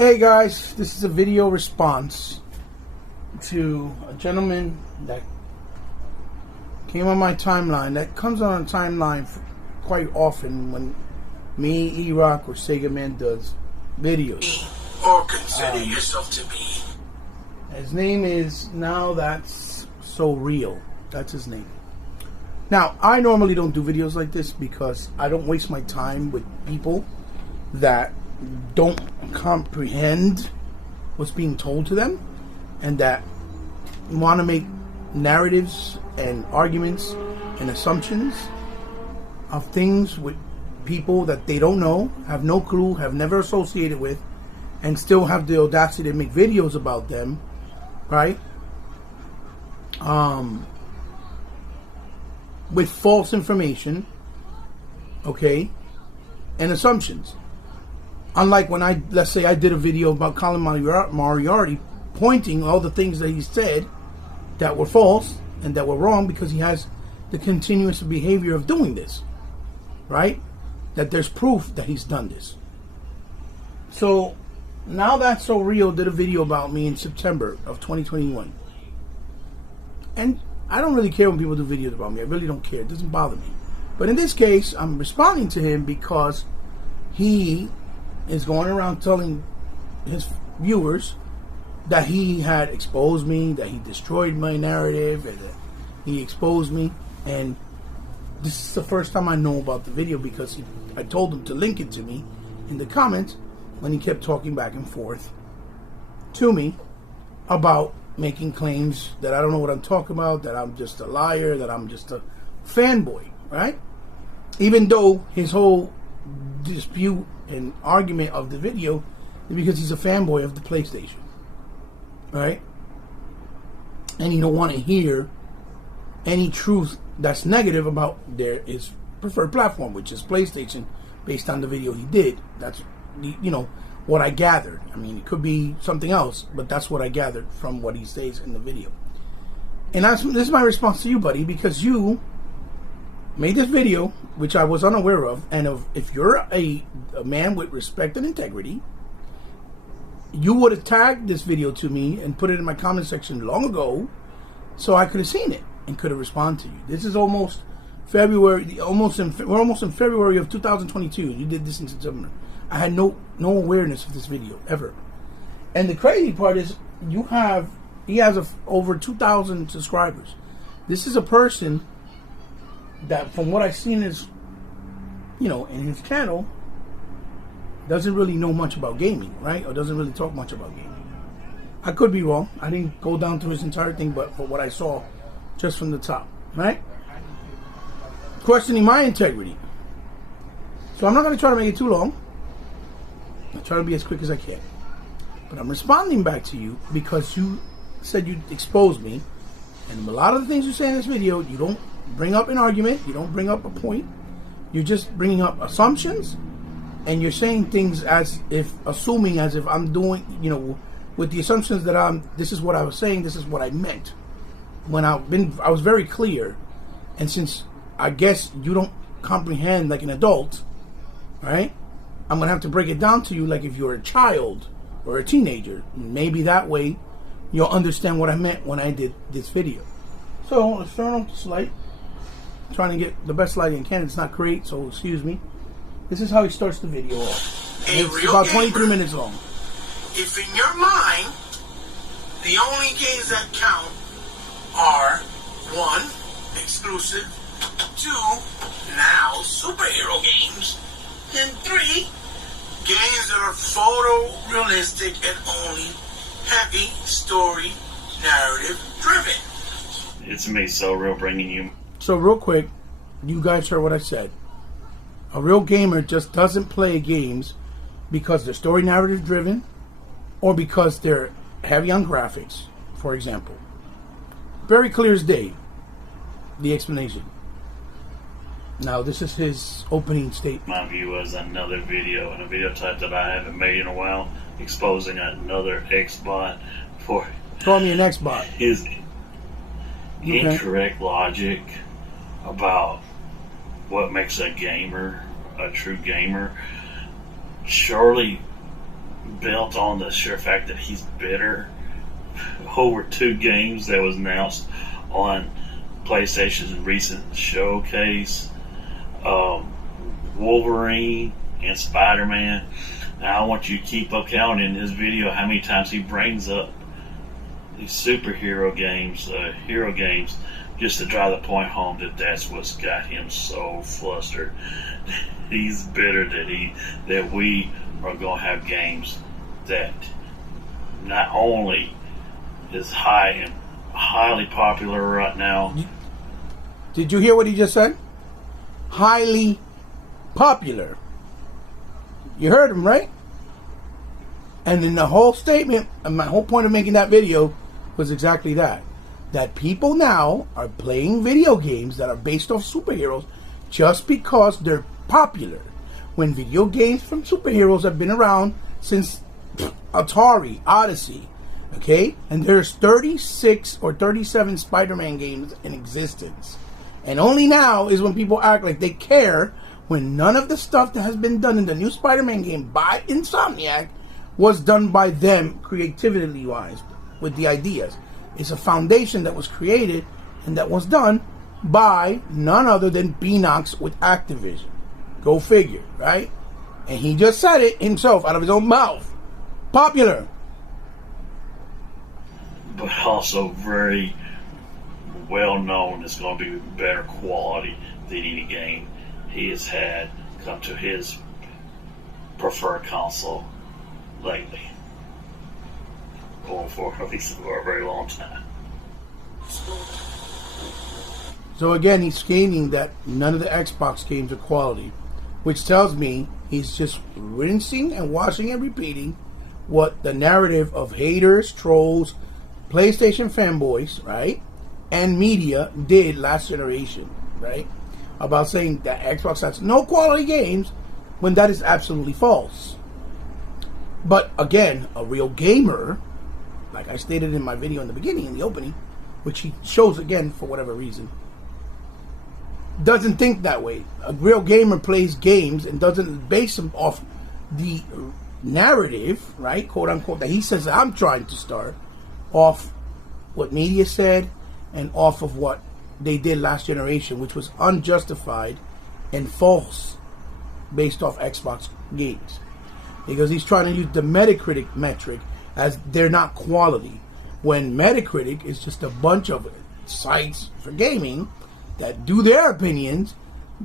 Hey guys, this is a video response to a gentleman that came on my timeline, that comes on a timeline quite often when me, E-Rock, or Sega Man does videos. Or consider yourself to be. His name is Now That's So Real. That's his name. Now, I normally don't do videos like this because I don't waste my time with people that don't comprehend what's being told to them and that want to make narratives and arguments and assumptions of things with people that they don't know, have no clue, have never associated with, and still have the audacity to make videos about them, right? With false information, okay, and assumptions. Unlike when let's say I did a video about Colin Moriarty, pointing all the things that he said that were false and that were wrong because he has the continuous behavior of doing this, right? That there's proof that he's done this. So, Now That's So Real did a video about me in September of 2021. And I don't really care when people do videos about me. I really don't care. It doesn't bother me. But in this case, I'm responding to him because he is going around telling his viewers that he had exposed me, that he destroyed my narrative, and that he exposed me. And this is the first time I know about the video because I told him to link it to me in the comments when he kept talking back and forth to me about making claims that I don't know what I'm talking about, that I'm just a liar, that I'm just a fanboy, right? Even though his whole dispute and argument of the video is because he's a fanboy of the PlayStation, right? And he don't want to hear any truth that's negative about his preferred platform, which is PlayStation, based on the video he did. That's, you know, what I gathered. I mean, it could be something else, but that's what I gathered from what he says in the video. And this is my response to you, buddy, because you made this video, which I was unaware of, and if you're a man with respect and integrity, you would have tagged this video to me and put it in my comment section long ago, so I could have seen it and could have responded to you. This is almost February, we're almost in February of 2022. You did this in September. I had no awareness of this video ever. And the crazy part is, he has over 2,000 subscribers. This is a person that, from what I've seen, is, you know, in his channel, doesn't really know much about gaming, right? Or doesn't really talk much about gaming. I could be wrong. I didn't go down through his entire thing, but for what I saw, just from the top, right? Questioning my integrity. So I'm not going to try to make it too long. I'll try to be as quick as I can. But I'm responding back to you because you said you exposed me. And a lot of the things you say in this video, you don't bring up an argument. You don't bring up a point. You're just bringing up assumptions. And you're saying things assuming as if I'm doing, you know, with the assumptions that this is what I was saying, this is what I meant. When I was very clear. And since I guess you don't comprehend like an adult, right? I'm going to have to break it down to you like if you're a child or a teenager. Maybe that way you'll understand what I meant when I did this video. So let's turn on the light. I'm trying to get the best lighting I can. It's not great, so excuse me. This is how he starts the video off. It's about 23 minutes long. If in your mind, the only games that count are 1, exclusive, 2, now superhero games, and 3, games that are photorealistic and only heavy story narrative driven. It's me, So Real, bringing you. So real quick, you guys heard what I said. A real gamer just doesn't play games because they're story narrative driven or because they're heavy on graphics, for example. Very clear as day, the explanation. Now, this is his opening statement. My view was another video, and a video type that I haven't made in a while, exposing another X-bot for... Call me an X-bot. His incorrect logic about what makes a gamer a true gamer. Surely built on the sheer fact that he's bitter over 2 games that was announced on PlayStation's recent showcase, Wolverine and Spider-Man. Now I want you to keep up counting in his video how many times he brings up these superhero games, hero games, just to drive the point home that that's what's got him so flustered. He's bitter that we are going to have games that not only is highly popular right now. Did you hear what he just said? Highly popular. You heard him, right? And in the whole statement, and my whole point of making that video was exactly that. That people now are playing video games that are based off superheroes just because they're popular. When video games from superheroes have been around since Atari, Odyssey, okay? And there's 36 or 37 Spider-Man games in existence. And only now is when people act like they care, when none of the stuff that has been done in the new Spider-Man game by Insomniac was done by them creativity-wise with the ideas. It's a foundation that was created and that was done by none other than Beanox with Activision. Go figure, right? And he just said it himself out of his own mouth. Popular. But also very well known it's going to be better quality than any game he has had come to his preferred console lately. Going for at least for a very long time. So again, he's scheming that none of the Xbox games are quality, which tells me he's just rinsing and washing and repeating what the narrative of haters, trolls, PlayStation fanboys, right, and media did last generation, right, about saying that Xbox has no quality games when that is absolutely false. But again, a real gamer, like I stated in my video in the beginning, in the opening, which he shows again for whatever reason, doesn't think that way. A real gamer plays games and doesn't base them off the narrative, right, quote unquote, that he says that I'm trying to start, off what media said and off of what they did last generation, which was unjustified and false based off Xbox games. Because he's trying to use the Metacritic metric as they're not quality, when Metacritic is just a bunch of sites for gaming that do their opinions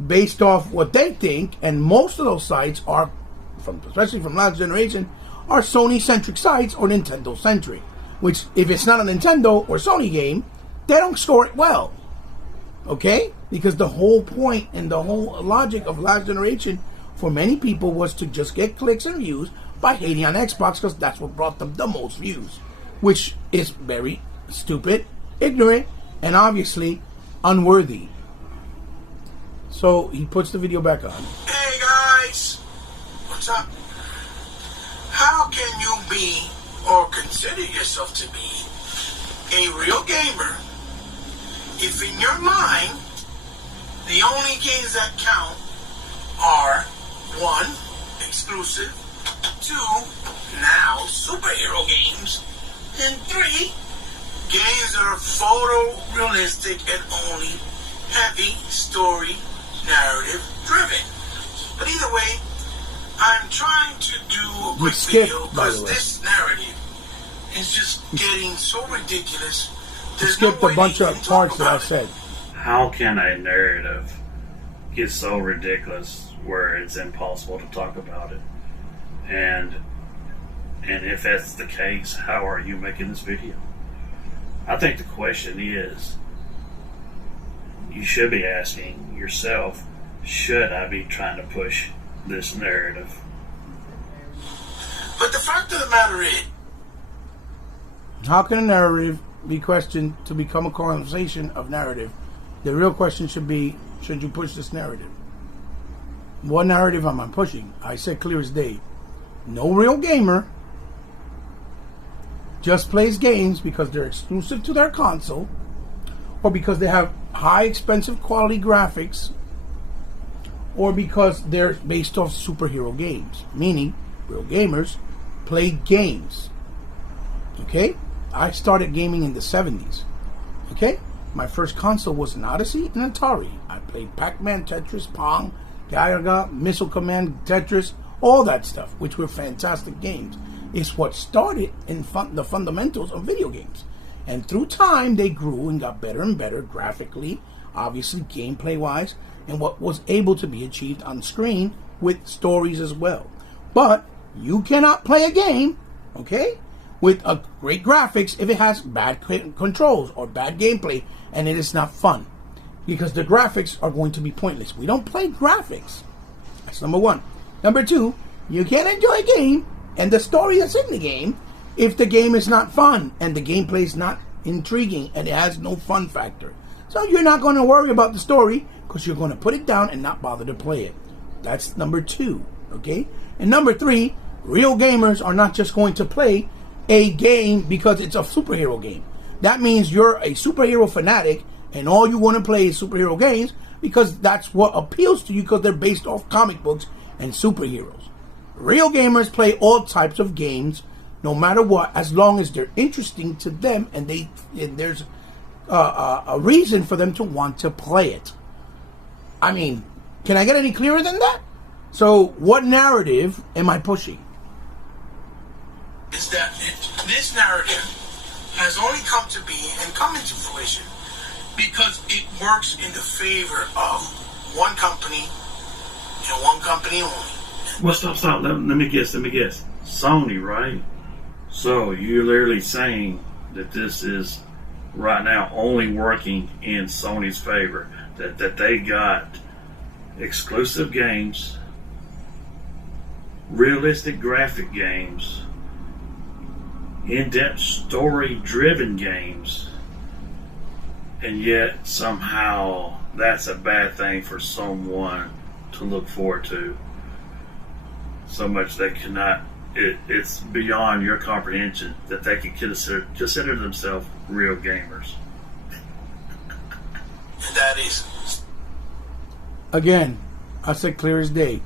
based off what they think, and most of those sites are, especially from last generation, are Sony-centric sites or Nintendo-centric, which if it's not a Nintendo or Sony game, they don't score it well, okay? Because the whole point and the whole logic of last generation for many people was to just get clicks and views by hating on Xbox, because that's what brought them the most views, which is very stupid, ignorant, and obviously unworthy. So he puts the video back on. Hey guys, what's up? How can you be, or consider yourself to be, a real gamer if in your mind the only games that count are 1, exclusive, 2, now superhero games, and 3, games that are photorealistic and only heavy story narrative driven? But either way, I'm trying to do a quick video because this narrative is just getting so ridiculous. You skipped a bunch of parts that I said. How can a narrative get so ridiculous where it's impossible to talk about it? And if that's the case, how are you making this video? I think the question is, you should be asking yourself, should I be trying to push this narrative? But the fact of the matter is, how can a narrative be questioned to become a conversation of narrative? The real question should be, should you push this narrative? What narrative am I pushing? I said clear as day. No real gamer just plays games because they're exclusive to their console, or because they have high expensive quality graphics, or because they're based off superhero games. Meaning, real gamers played games. Okay? I started gaming in the 70s. Okay? My first console was an Odyssey and an Atari. I played Pac-Man, Tetris, Pong, Galaga, Missile Command, Tetris, all that stuff, which were fantastic games. It's what started in the fundamentals of video games. And through time, they grew and got better and better graphically, obviously gameplay-wise, and what was able to be achieved on screen with stories as well. But you cannot play a game, okay, with a great graphics if it has bad controls or bad gameplay and it is not fun, because the graphics are going to be pointless. We don't play graphics. That's number one. Number two, you can't enjoy a game and the story that's in the game if the game is not fun and the gameplay is not intriguing and it has no fun factor. So you're not going to worry about the story because you're going to put it down and not bother to play it. That's number two, okay? And number three, real gamers are not just going to play a game because it's a superhero game. That means you're a superhero fanatic and all you want to play is superhero games because that's what appeals to you because they're based off comic books and superheroes. Real gamers play all types of games no matter what, as long as they're interesting to them and there's a reason for them to want to play it. I mean, can I get any clearer than that? So what narrative am I pushing? Is that this narrative has only come to be and come into fruition because it works in the favor of one company and one company only. Well, stop. Let me guess. Sony, right? So you're literally saying that this is right now only working in Sony's favor. That they got exclusive games, realistic graphic games, in-depth story-driven games, and yet somehow that's a bad thing for someone to look forward to. So much they cannot, it's beyond your comprehension that they can consider themselves real gamers. And that is... Again, I said clear as day.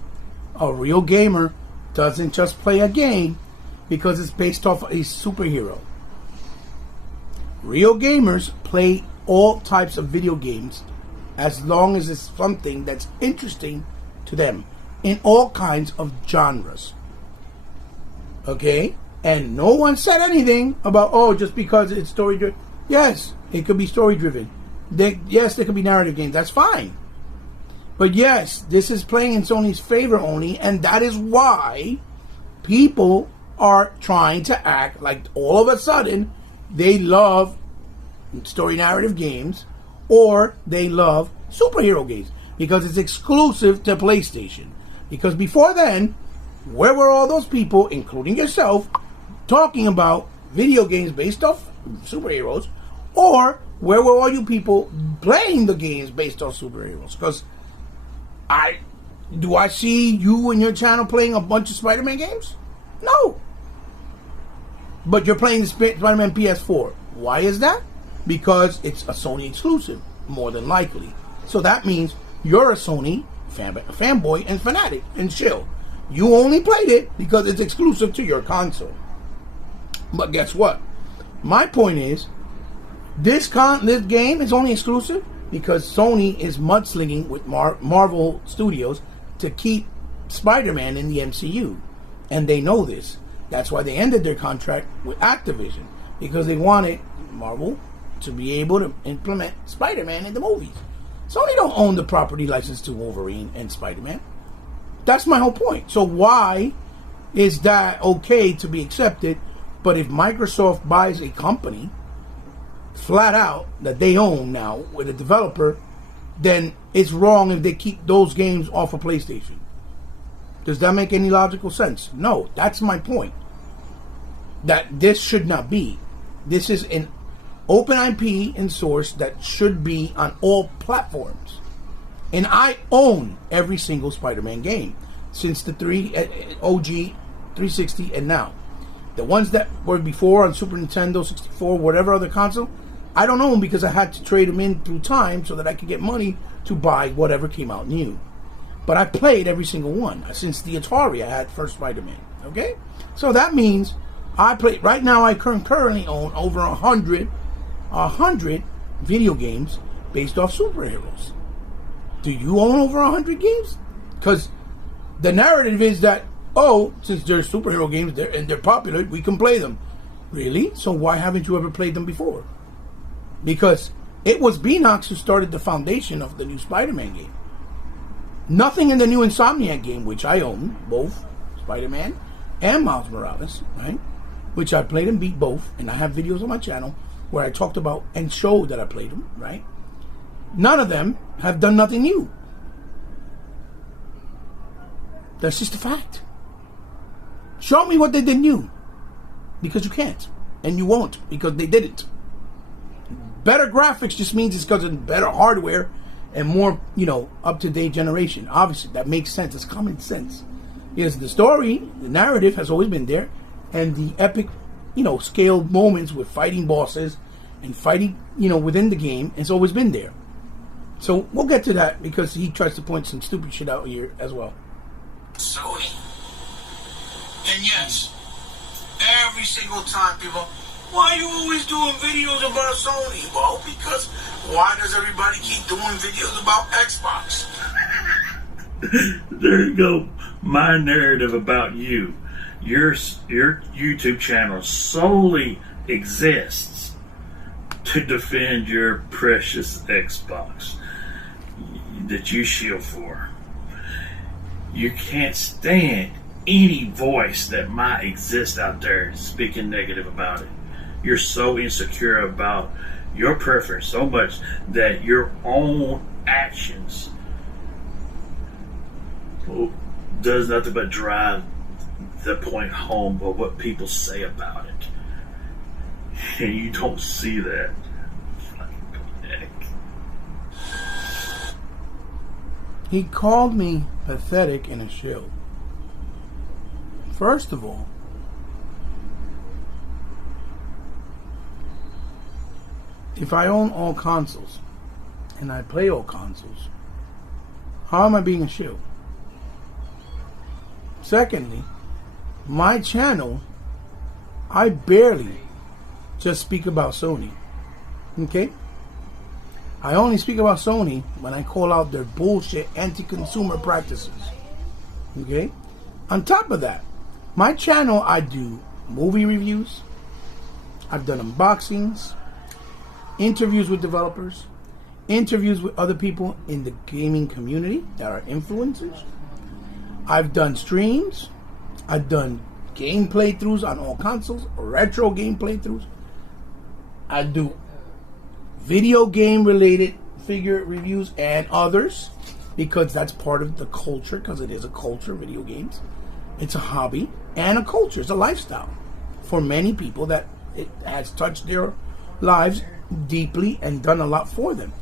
A real gamer doesn't just play a game because it's based off a superhero. Real gamers play all types of video games as long as it's something that's interesting to them in all kinds of genres. Okay? And no one said anything about, just because it's story-driven. Yes, it could be story-driven. Yes, there could be narrative games. That's fine. But yes, this is playing in Sony's favor only, and that is why people are trying to act like all of a sudden they love story narrative games or they love superhero games because it's exclusive to PlayStation. Because before then, where were all those people, including yourself, talking about video games based off superheroes, or where were all you people playing the games based off superheroes? Because do I see you and your channel playing a bunch of Spider-Man games? No. But you're playing the Spider-Man PS4. Why is that? Because it's a Sony exclusive, more than likely. So that means you're a Sony fanboy and fanatic and shill. You only played it because it's exclusive to your console. But guess what? My point is, this game is only exclusive because Sony is mudslinging with Marvel Studios to keep Spider-Man in the MCU. And they know this. That's why they ended their contract with Activision, because they wanted Marvel to be able to implement Spider-Man in the movies. Sony don't own the property license to Wolverine and Spider-Man. That's my whole point. So why is that okay to be accepted, but if Microsoft buys a company flat out that they own now with a developer, then it's wrong if they keep those games off of PlayStation? Does that make any logical sense? No, that's my point. That this should not be. This is an open IP and source that should be on all platforms. And I own every single Spider-Man game since the OG 360 and now. The ones that were before on Super Nintendo, 64, whatever other console, I don't own because I had to trade them in through time so that I could get money to buy whatever came out new. But I played every single one. Since the Atari, I had first Spider-Man. Okay? So that means I play. Right now, I currently own over 100 video games based off superheroes. Do you own over 100 games? Because the narrative is that, oh, since they're superhero games and they're popular, we can play them. Really? So why haven't you ever played them before? Because it was Beanox who started the foundation of the new Spider-Man game. Nothing in the new Insomniac game, which I own, both Spider-Man and Miles Morales, right? Which I played and beat both, and I have videos on my channel where I talked about and showed that I played them, right? None of them have done nothing new. That's just a fact. Show me what they did new. Because you can't. And you won't, because they didn't. Better graphics just means it's because of better hardware and more, up-to-date generation. Obviously, that makes sense. It's common sense. Because the story, the narrative has always been there. And the epic, scaled moments with fighting bosses and fighting, within the game has always been there. So we'll get to that because he tries to point some stupid shit out here as well. Sony. And yes, every single time people, why are you always doing videos about Sony? Well, because why does everybody keep doing videos about Xbox? There you go. My narrative about you. Your YouTube channel solely exists to defend your precious Xbox that you shield for. You can't stand any voice that might exist out there speaking negative about it. You're so insecure about your preference so much that your own actions does nothing but drive the point home of what people say about it. And you don't see that. He called me pathetic and a shill. First of all, if I own all consoles and I play all consoles, how am I being a shill? Secondly, my channel, I barely just speak about Sony. Okay? I only speak about Sony when I call out their bullshit anti-consumer practices. Okay? On top of that, my channel, I do movie reviews. I've done unboxings, interviews with developers, interviews with other people in the gaming community that are influencers. I've done streams. I've done game playthroughs on all consoles, retro game playthroughs. I do video game related figure reviews and others because that's part of the culture, because it is a culture, video games. It's a hobby and a culture. It's a lifestyle for many people that it has touched their lives deeply and done a lot for them.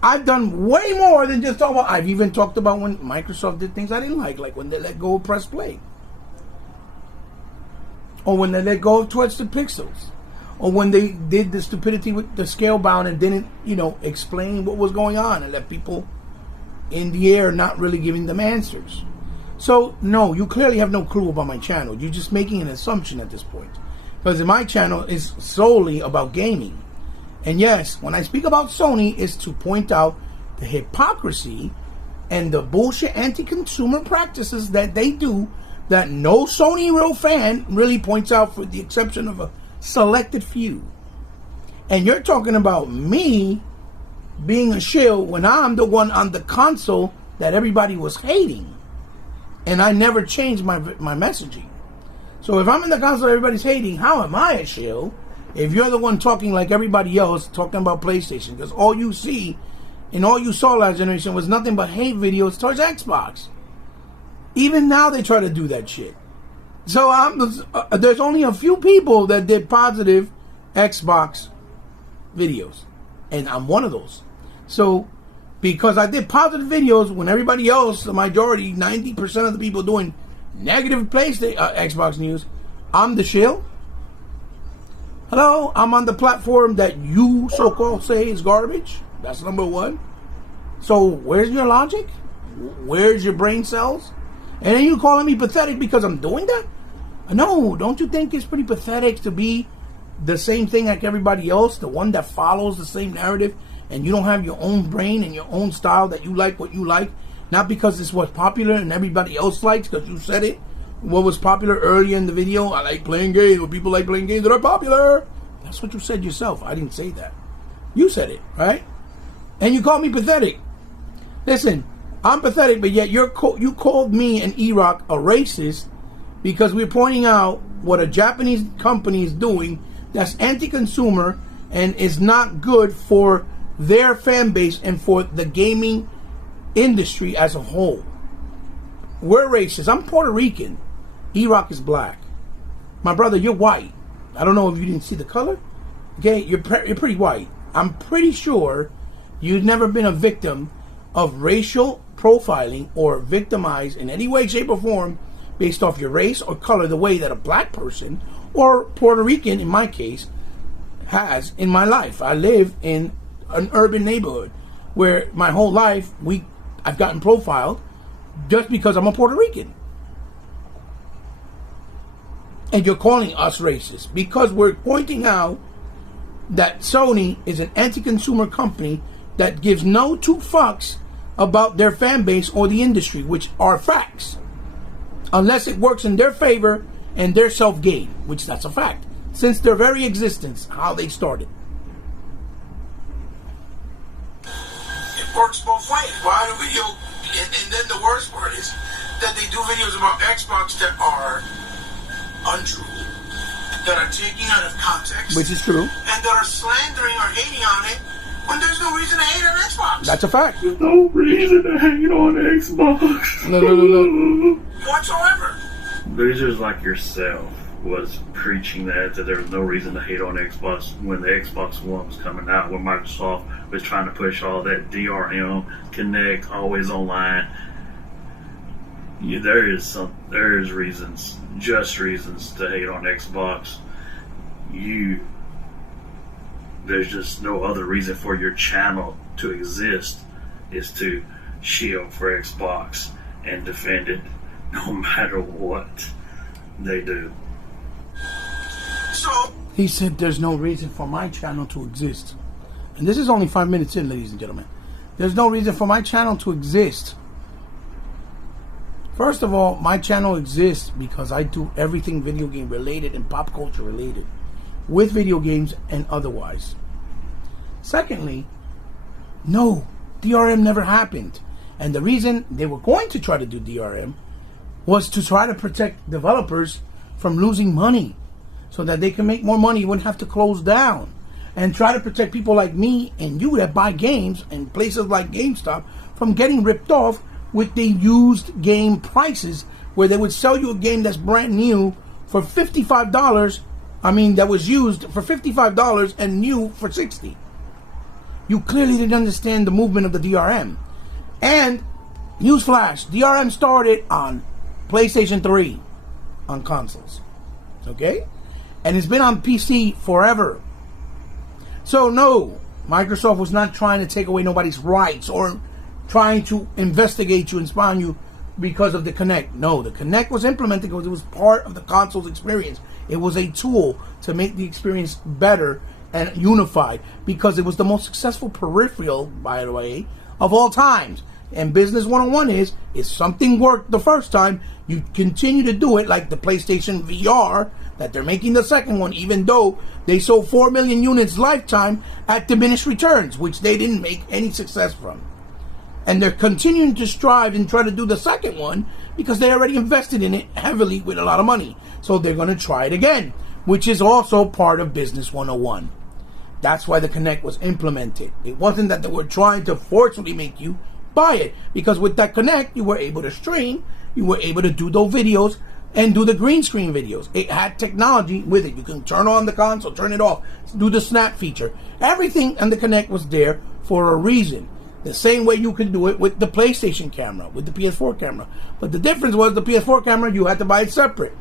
I've done way more than just talk about. I've even talked about when Microsoft did things I didn't like when they let go of Press Play, or when they let go of Twisted Pixels, or when they did the stupidity with the scale bound and didn't, explain what was going on and let people in the air not really giving them answers. So, no, you clearly have no clue about my channel. You're just making an assumption at this point. Because my channel is solely about gaming. And yes, when I speak about Sony, it's to point out the hypocrisy and the bullshit anti-consumer practices that they do that no Sony real fan really points out, for the exception of a selected few. And you're talking about me being a shill when I'm the one on the console that everybody was hating. And I never changed my messaging. So if I'm in the console everybody's hating, how am I a shill if you're the one talking like everybody else, talking about PlayStation? Because all you see and all you saw last generation was nothing but hate videos towards Xbox. Even now they try to do that shit. So there's only a few people that did positive Xbox videos. And I'm one of those. So because I did positive videos when everybody else, the majority, 90% of the people doing negative PlayStation Xbox news, I'm the shill. Hello, I'm on the platform that you so-called say is garbage. That's number one. So where's your logic? Where's your brain cells? And then you calling me pathetic because I'm doing that? No, don't you think it's pretty pathetic to be the same thing like everybody else, the one that follows the same narrative, and you don't have your own brain and your own style that you like what you like, not because it's what's popular and everybody else likes because you said it. What was popular earlier in the video, I like playing games, or people like playing games that are popular. That's what you said yourself. I didn't say that. You said it, right? And you called me pathetic. Listen, I'm pathetic, but yet you called me and E-Rock a racist because we're pointing out what a Japanese company is doing that's anti-consumer and is not good for their fan base and for the gaming industry as a whole. We're racist. I'm Puerto Rican. E-Rock is black. My brother, you're white. I don't know if you didn't see the color. Okay, you're pretty white. I'm pretty sure you've never been a victim of racial profiling or victimized in any way, shape, or form based off your race or color the way that a black person or Puerto Rican, in my case, has in my life. I live in an urban neighborhood where my whole life I've gotten profiled just because I'm a Puerto Rican. And you're calling us racist because we're pointing out that Sony is an anti-consumer company that gives no two fucks about their fan base or the industry, which are facts. Unless it works in their favor and their self-gain, which that's a fact. Since their very existence, how they started. It works both ways. Why the video, and then the worst part is that they do videos about Xbox that are untrue, that are taken out of context, Which is true. and that are slandering or hating on it when there's no reason to hate on Xbox. That's a fact. There's no reason to hate on Xbox. No. Whatsoever. Losers like yourself was preaching that there was no reason to hate on Xbox when the Xbox One was coming out, when Microsoft was trying to push all that DRM, Connect, always online. There is reasons, just reasons to hate on Xbox. There's just no other reason for your channel to exist is to shield for Xbox and defend it no matter what they do. So, He said there's no reason for my channel to exist. And this is only 5 minutes in, ladies and gentlemen. There's no reason for my channel to exist. First of all, my channel exists because I do everything video game related and pop culture related. With video games and otherwise. Secondly, no, DRM never happened. And the reason they were going to try to do DRM was to try to protect developers from losing money so that they can make more money, wouldn't have to close down, and try to protect people like me and you that buy games and places like GameStop from getting ripped off with the used game prices, where they would sell you a game that's brand new for $55. That was used for $55 and new for $60. You clearly didn't understand the movement of the DRM. And newsflash, DRM started on PlayStation 3 on consoles. Okay? And it's been on PC forever. So no, Microsoft was not trying to take away nobody's rights or trying to investigate you and spawn you because of the Kinect. No, the Kinect was implemented because it was part of the console's experience. It was a tool to make the experience better and unified because it was the most successful peripheral, by the way, of all times. And Business 101 is, if something worked the first time, you continue to do it, like the PlayStation VR, that they're making the second one, even though they sold 4 million units lifetime at diminished returns, which they didn't make any success from. And they're continuing to strive and try to do the second one because they already invested in it heavily with a lot of money. So they're going to try it again, which is also part of Business 101. That's why the Kinect was implemented. It wasn't that they were trying to forcefully make you buy it, because with that Kinect, you were able to stream, you were able to do those videos and do the green screen videos. It had technology with it. You can turn on the console, turn it off, do the snap feature. Everything on the Kinect was there for a reason. The same way you could do it with the PlayStation camera, with the PS4 camera. But the difference was the PS4 camera, you had to buy it separate.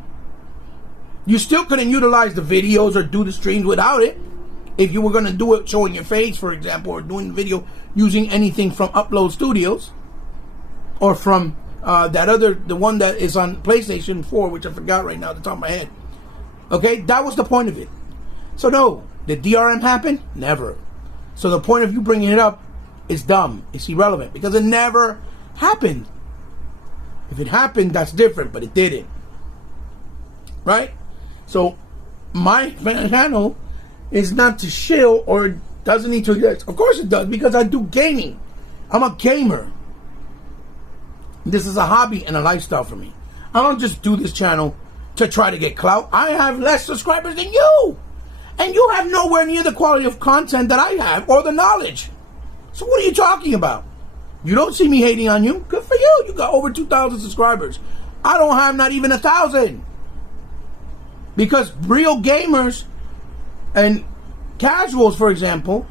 You still couldn't utilize the videos or do the streams without it. if you were going to do it showing your face, for example, or doing the video using anything from Upload Studios or from the one that is on PlayStation 4, which I forgot right now at the top of my head. Okay, that was the point of it. So no, did DRM happen? Never. So the point of you bringing it up is dumb. It's irrelevant because it never happened. If it happened, that's different, but it didn't. Right? So my channel is not to shill or doesn't need to exist. Of course it does, because I do gaming. I'm a gamer. This is a hobby and a lifestyle for me. I don't just do this channel to try to get clout. I have less subscribers than you. And you have nowhere near the quality of content that I have or the knowledge. So what are you talking about? You don't see me hating on you. Good for you. You got over 2,000 subscribers. I don't have not even 1,000. Because real gamers and casuals, for example,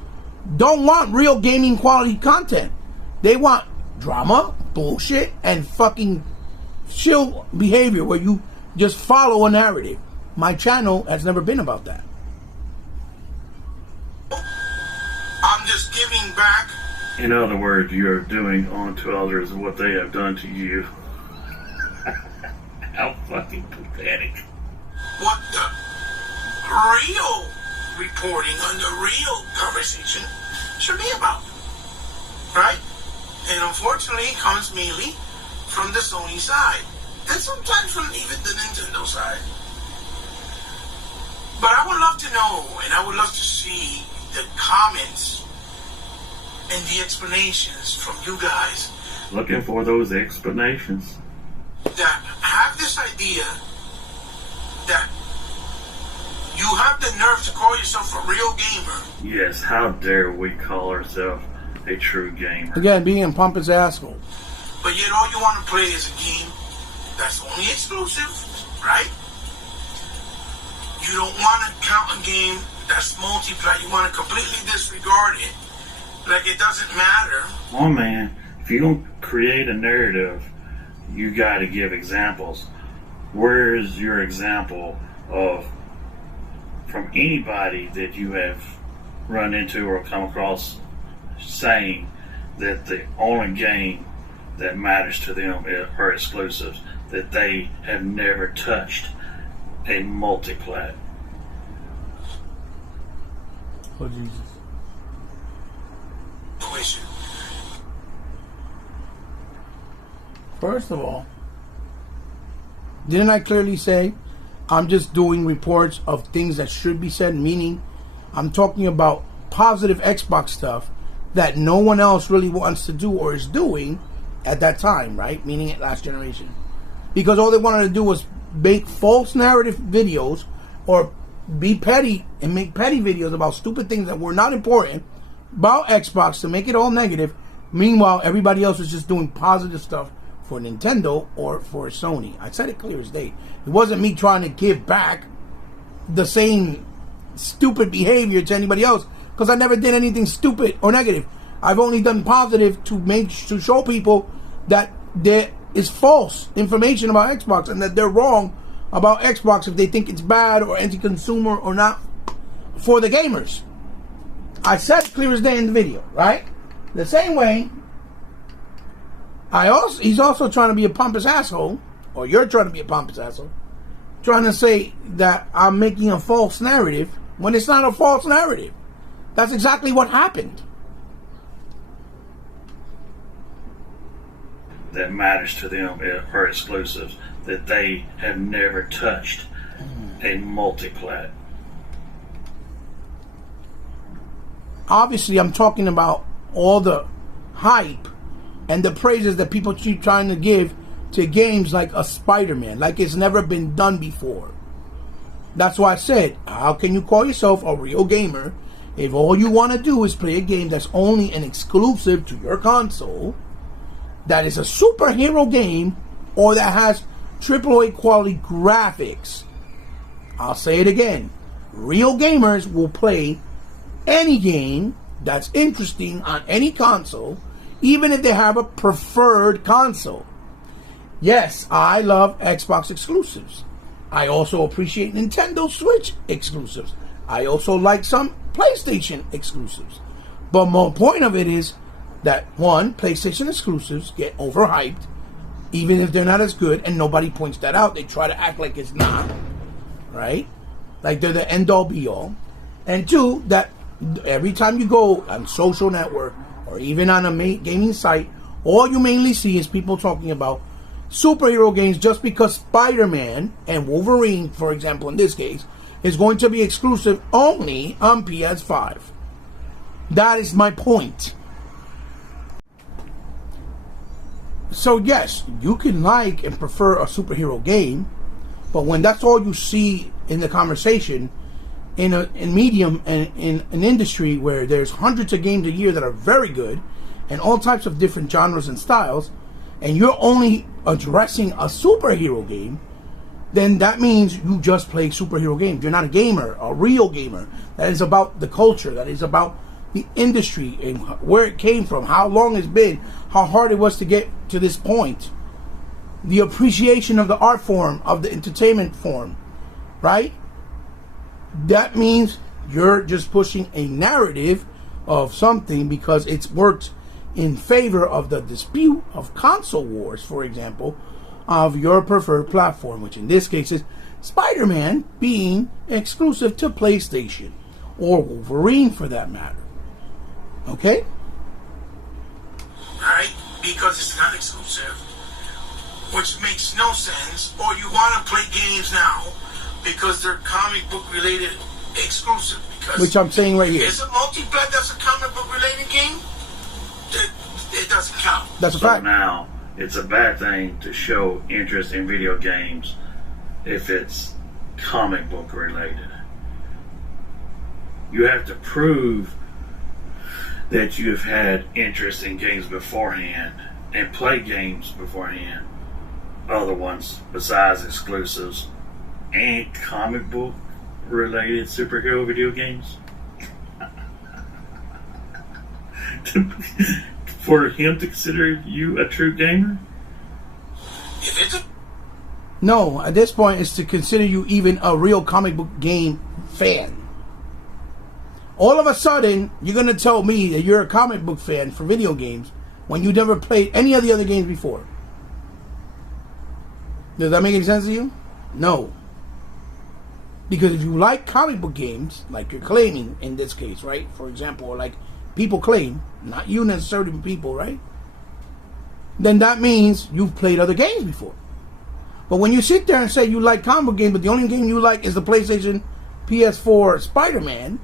don't want real gaming quality content. They want drama, bullshit, and fucking chill behavior where you just follow a narrative. My channel has never been about that. I'm just giving back. In other words, you are doing unto others what they have done to you. How fucking pathetic. What the real reporting on the real conversation should be about. Right? And unfortunately, it comes mainly from the Sony side. And sometimes from even the Nintendo side. But I would love to know, and I would love to see the comments and the explanations from you guys. Looking for those explanations. That have this idea that you have the nerve to call yourself a real gamer. Yes, how dare we call ourselves a true gamer. Again, being a pompous asshole. But yet all you want to play is a game that's only exclusive, right? You don't want to count a game that's multiplayer. You want to completely disregard it. Like it doesn't matter. Oh man, if you don't create a narrative, you got to give examples. Where is your example of, from anybody that you have run into or come across, saying that the only game that matters to them are exclusives, that they have never touched a multiplat? Oh, Jesus. First of all, didn't I clearly say I'm just doing reports of things that should be said, meaning I'm talking about positive Xbox stuff that no one else really wants to do or is doing at that time, right? Meaning at last generation. Because all they wanted to do was make false narrative videos or be petty and make petty videos about stupid things that were not important about Xbox to make it all negative. Meanwhile, everybody else was just doing positive stuff for Nintendo or for Sony. I said it clear as day. It wasn't me trying to give back the same stupid behavior to anybody else, because I never did anything stupid or negative. I've only done positive to show people that there is false information about Xbox and that they're wrong about Xbox if they think it's bad or anti-consumer or not for the gamers. I said it clear as day in the video, right? The same way, he's also trying to be a pompous asshole, or you're trying to be a pompous asshole, trying to say that I'm making a false narrative when it's not a false narrative. That's exactly what happened. That matters to them are exclusives, that they have never touched a multiplat. Obviously, I'm talking about all the hype and the praises that people keep trying to give to games like a Spider-Man, like it's never been done before. That's why I said, how can you call yourself a real gamer if all you want to do is play a game that's only an exclusive to your console, that is a superhero game, or that has AAA quality graphics? I'll say it again. Real gamers will play any game that's interesting on any console, even if they have a preferred console. Yes, I love Xbox exclusives. I also appreciate Nintendo Switch exclusives. I also like some PlayStation exclusives. But my point of it is that, one, PlayStation exclusives get overhyped, even if they're not as good, and nobody points that out. They try to act like it's not, right? Like they're the end-all, be-all. And two, that every time you go on social network or even on a gaming site, all you mainly see is people talking about superhero games just because Spider-Man and Wolverine, for example, in this case, is going to be exclusive only on PS5. That is my point. So yes, you can like and prefer a superhero game, but when that's all you see in the conversation, in medium and in an industry where there's hundreds of games a year that are very good, and all types of different genres and styles, and you're only addressing a superhero game, then that means you just play superhero games. You're not a gamer, a real gamer. That is about the culture, that is about the industry and where it came from, how long it's been, how hard it was to get to this point, the appreciation of the art form, of the entertainment form, right? That means you're just pushing a narrative of something because it's worked in favor of the dispute of console wars, for example, of your preferred platform, which in this case is Spider-Man being exclusive to PlayStation, or Wolverine for that matter. Okay? Right? Because it's not exclusive, which makes no sense. Or you want to play games now because they're comic book related exclusive. Because which I'm saying right here. Is a multiplayer that's a comic book related game? It doesn't count. That's a So fact. now, it's a bad thing to show interest in video games if it's comic book related. You have to prove that you've had interest in games beforehand and play games beforehand, other ones besides exclusives and comic book related superhero video games. For him to consider you a true gamer? If it's a No, at this point, it's to consider you even a real comic book game fan. All of a sudden, you're going to tell me that you're a comic book fan for video games when you never played any of the other games before. Does that make any sense to you? No. Because if you like comic book games, like you're claiming in this case, right? For example, or like people claim, not you necessarily, but people, right? Then that means you've played other games before. But when you sit there and say you like comic book games, but the only game you like is the PlayStation PS4 Spider-Man,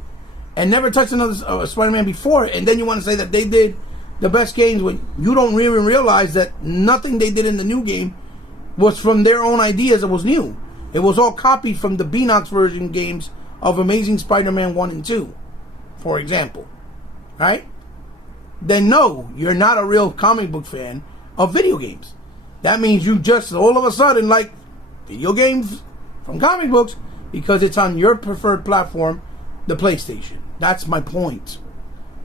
and never touched another Spider-Man before, and then you want to say that they did the best games when you don't really realize that nothing they did in the new game was from their own ideas. It was new. It was all copied from the Beanox version games of Amazing Spider-Man 1 and 2, for example. Right? Then no, you're not a real comic book fan of video games. That means you just all of a sudden like video games from comic books because it's on your preferred platform, the PlayStation. That's my point.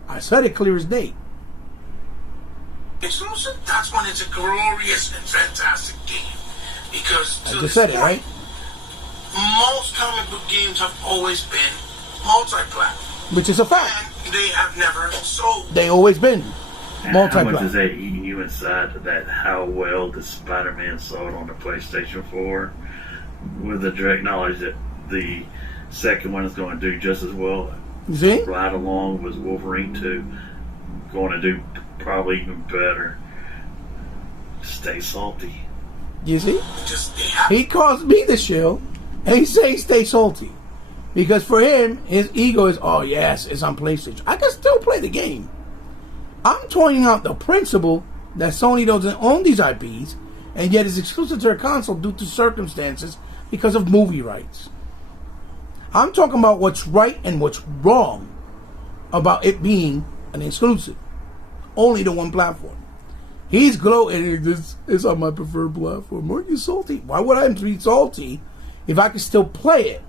I said it clear as day. exclusive, that's when it's a glorious and fantastic game. Because I just said it, right? Most comic book games have always been multi-platform. Which is a fact. And they have never sold. They always been And how much multi-platform. is that eating you inside to that how well the Spider-Man sold on the PlayStation 4 with the direct knowledge that the second one is going to do just as well, You see? right along with Wolverine 2, going to do probably even better. Stay salty. You see? Just they have. He calls me the shill, and he says stay salty. Because for him, his ego is, oh yes, it's on PlayStation. I can still play the game. I'm pointing out the principle that Sony doesn't own these IPs, and yet is exclusive to their console due to circumstances because of movie rights. I'm talking about what's right and what's wrong about it being an exclusive. Only to one platform. He's gloating, it's on my preferred platform. Aren't you salty? Why would I be salty if I can still play it?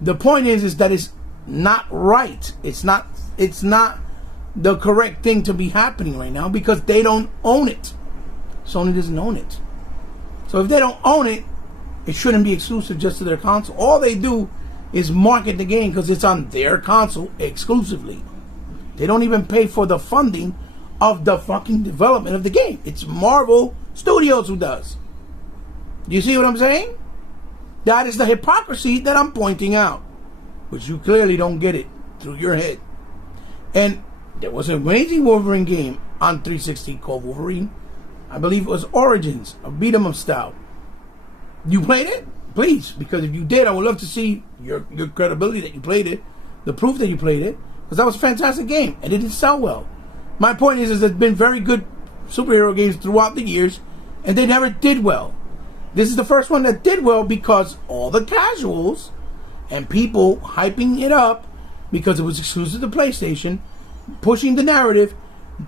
The point is that it's not right. It's not the correct thing to be happening right now because they don't own it. Sony doesn't own it. So if they don't own it, it shouldn't be exclusive just to their console. All they do is market the game because it's on their console exclusively. They don't even pay for the funding of the fucking development of the game. It's Marvel Studios who does. You see what I'm saying? That is the hypocrisy that I'm pointing out, which you clearly don't get it through your head. And there was an amazing Wolverine game on 360 called Wolverine. I believe it was Origins, a beat 'em up style. You played it? Please, because if you did, I would love to see your credibility that you played it, the proof that you played it, because that was a fantastic game, and it didn't sell well. My point is there's been very good superhero games throughout the years, and they never did well. This is the first one that did well because all the casuals and people hyping it up because it was exclusive to PlayStation, pushing the narrative,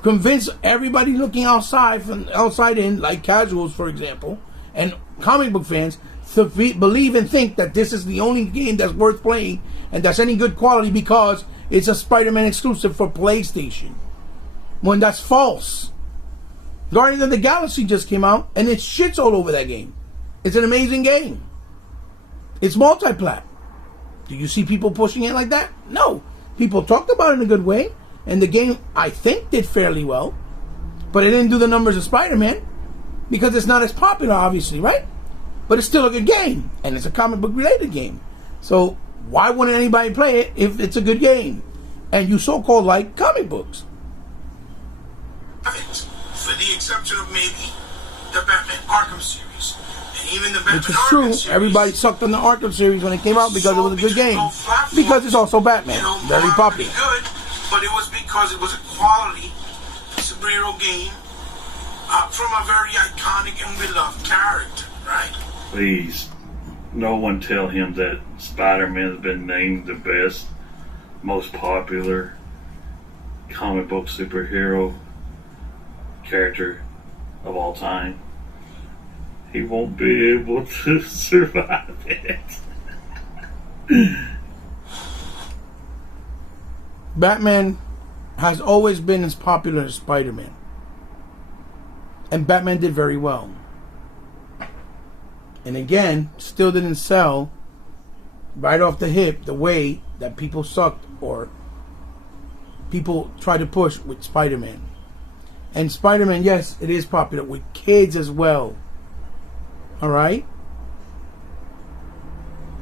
convinced everybody looking outside from outside in, like casuals, for example, and comic book fans, to believe and think that this is the only game that's worth playing and that's any good quality because it's a Spider-Man exclusive for PlayStation. When that's false. Guardians of the Galaxy just came out and it shits all over that game. It's an amazing game. It's multi-plat. Do you see people pushing it like that? No. People talked about it in a good way, and the game, I think, did fairly well, but it didn't do the numbers of Spider-Man because it's not as popular, obviously, right? But it's still a good game, and it's a comic book related game. So why wouldn't anybody play it if it's a good game and you so-called like comic books? For the exception of maybe the Batman Arkham series, and even the Batman Which is true. Arkham series, Everybody sucked on the Arkham series when it came out because it was a good game. Because it's also Batman, very popular. Good, but it was because it was a quality superhero game from a very iconic and beloved character, right? Please, no one tell him that Spider-Man has been named the best, most popular comic book superhero character of all time. He won't be able to survive it. Batman has always been as popular as Spider-Man. And Batman did very well. And again, still didn't sell right off the hip the way that people sucked or people tried to push with Spider-Man. And Spider-Man, yes, it is popular with kids as well. Alright?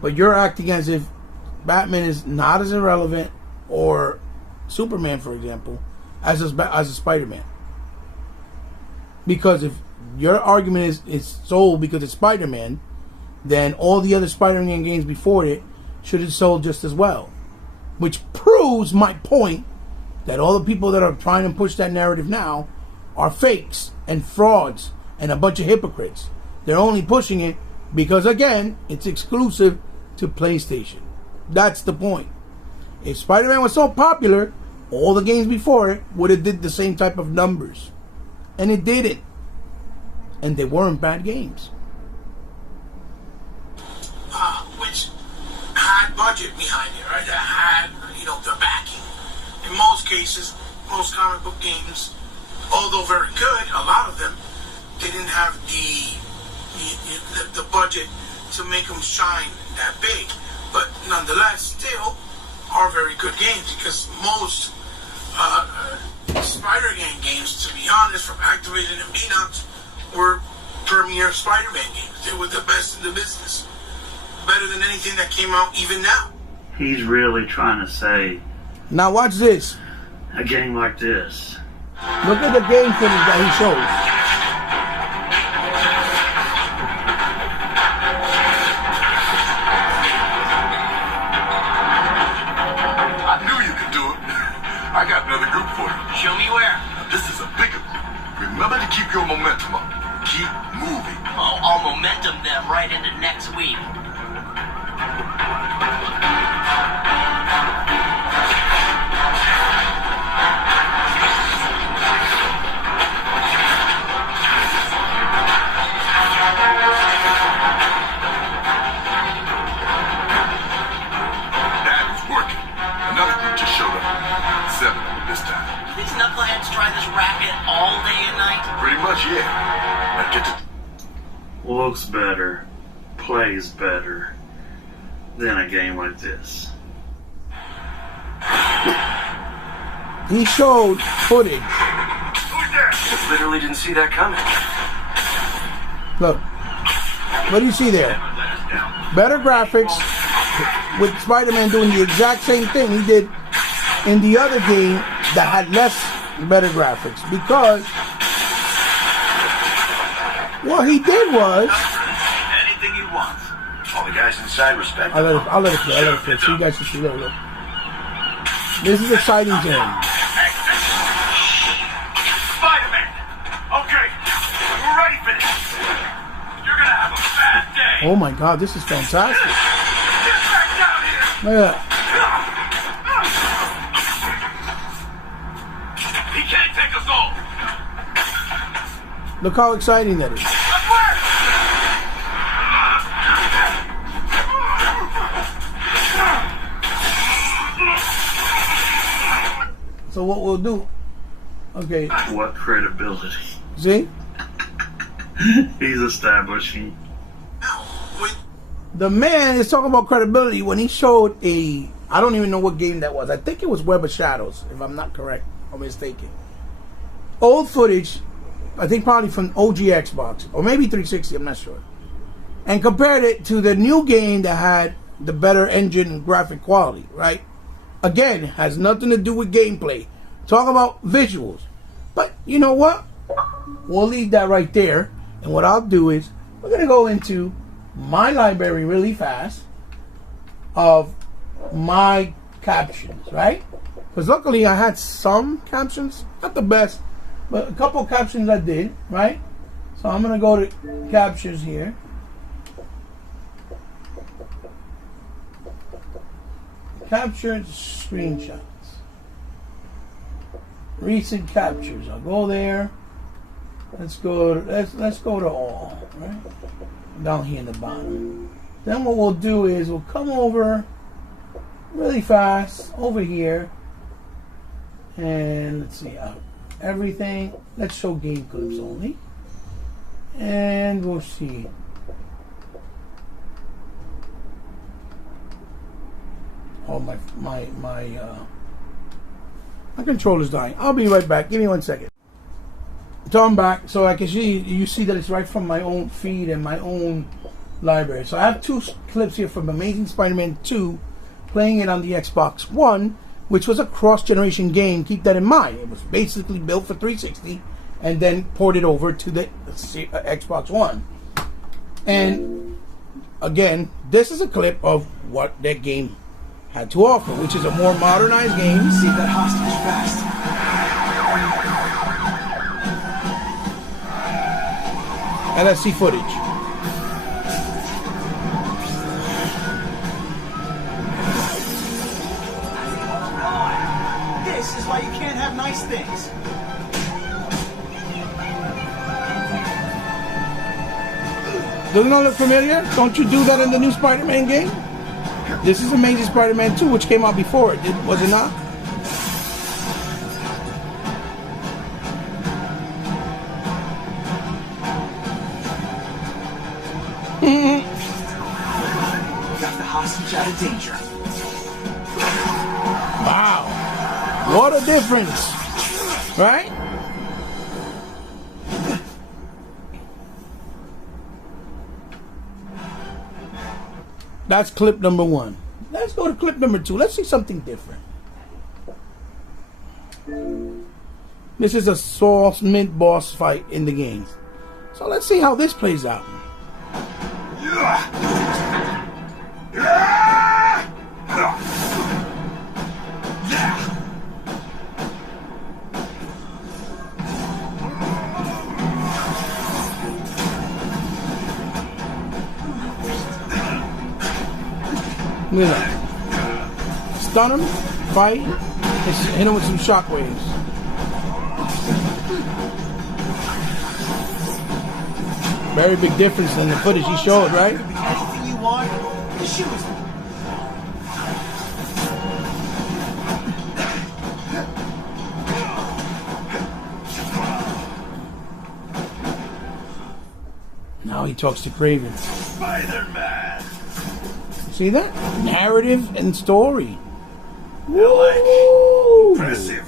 But you're acting as if Batman is not as irrelevant, or Superman, for example, as a Spider-Man. Because if your argument is sold because it's Spider-Man, then all the other Spider-Man games before it should have sold just as well. Which proves my point that all the people that are trying to push that narrative now are fakes and frauds and a bunch of hypocrites. They're only pushing it because, again, it's exclusive to PlayStation. That's the point. If Spider-Man was so popular, all the games before it would have did the same type of numbers. And it didn't. And they weren't bad games. Which had budget behind it, right? That had, the backing. In most cases, most comic book games, although very good, a lot of them, they didn't have the budget to make them shine that big. But nonetheless, still are very good games because most Spider-Man games, to be honest, from Activision and Peanuts, were premier Spider-Man games. They were the best in the business. Better than anything that came out even now. He's really trying to say, now watch this. a game like this. Look at the game footage that he shows. I got another group for you. Show me where. This is a bigger group. Remember to keep your momentum up. Keep moving. Oh, I'll momentum them right into next week. That is working. Another group just showed up. 7 this time. These knuckleheads try this racket all day and night? Pretty much, yeah. Now get to... Looks better. Plays better. than a game like this. He showed footage. Literally didn't see that coming. Look. What do you see there? Better graphics with Spider-Man doing the exact same thing he did in the other game that had less better graphics. Because what he did was... Anything you want. All the guys inside respect. I'll let it play. So you guys can see. Look. This is exciting to him. Spider-Man! Okay, we're ready for this. You're gonna have a bad day. Oh my God, this is fantastic. Get back down here! Look at that. He can't take us all. Look how exciting that is. So what we'll do, okay. What credibility? See? He's establishing. The man is talking about credibility when he showed I don't even know what game that was. I think it was Web of Shadows, if I'm not correct or mistaken. Old footage, I think probably from OG Xbox, or maybe 360, I'm not sure. And compared it to the new game that had the better engine and graphic quality, right? Again, has nothing to do with gameplay. Talk about visuals. But you know what? We'll leave that right there. And what I'll do is, we're going to go into my library really fast of my captions, right? Because luckily I had some captions, not the best, but a couple captions I did, right? So I'm going to go to captions here. Captured screenshots. Recent captures. I'll go there. Let's go to all, right? Down here in the bottom. Then what we'll do is we'll come over really fast over here. And let's see, everything. Let's show game clips only. And we'll see. Oh, my controller's dying. I'll be right back. Give me 1 second. So I'm back. So I can see, you see that it's right from my own feed and my own library. So I have two clips here from Amazing Spider-Man 2, playing it on the Xbox One, which was a cross-generation game. Keep that in mind. It was basically built for 360 and then ported over to the Xbox One. And again, this is a clip of what that game had to offer, which is a more modernized game. Save that hostage fast. And let's see footage. This is why you can't have nice things. Doesn't that look familiar? Don't you do that in the new Spider-Man game? This is Amazing Spider-Man 2, which came out before it, was it not? Got the hostage out of danger. Wow. What a difference. Right? That's clip number 1. Let's go to clip number 2. Let's see something different. This is a Saul Mint boss fight in the game. So let's see how this plays out. Look at that. Stun him, fight, hit him with some shockwaves. Very big difference in the footage he showed, right? Anything you want, the shoes. Now he talks to Craven. Spider-Man. See that? Narrative and story. Impressive.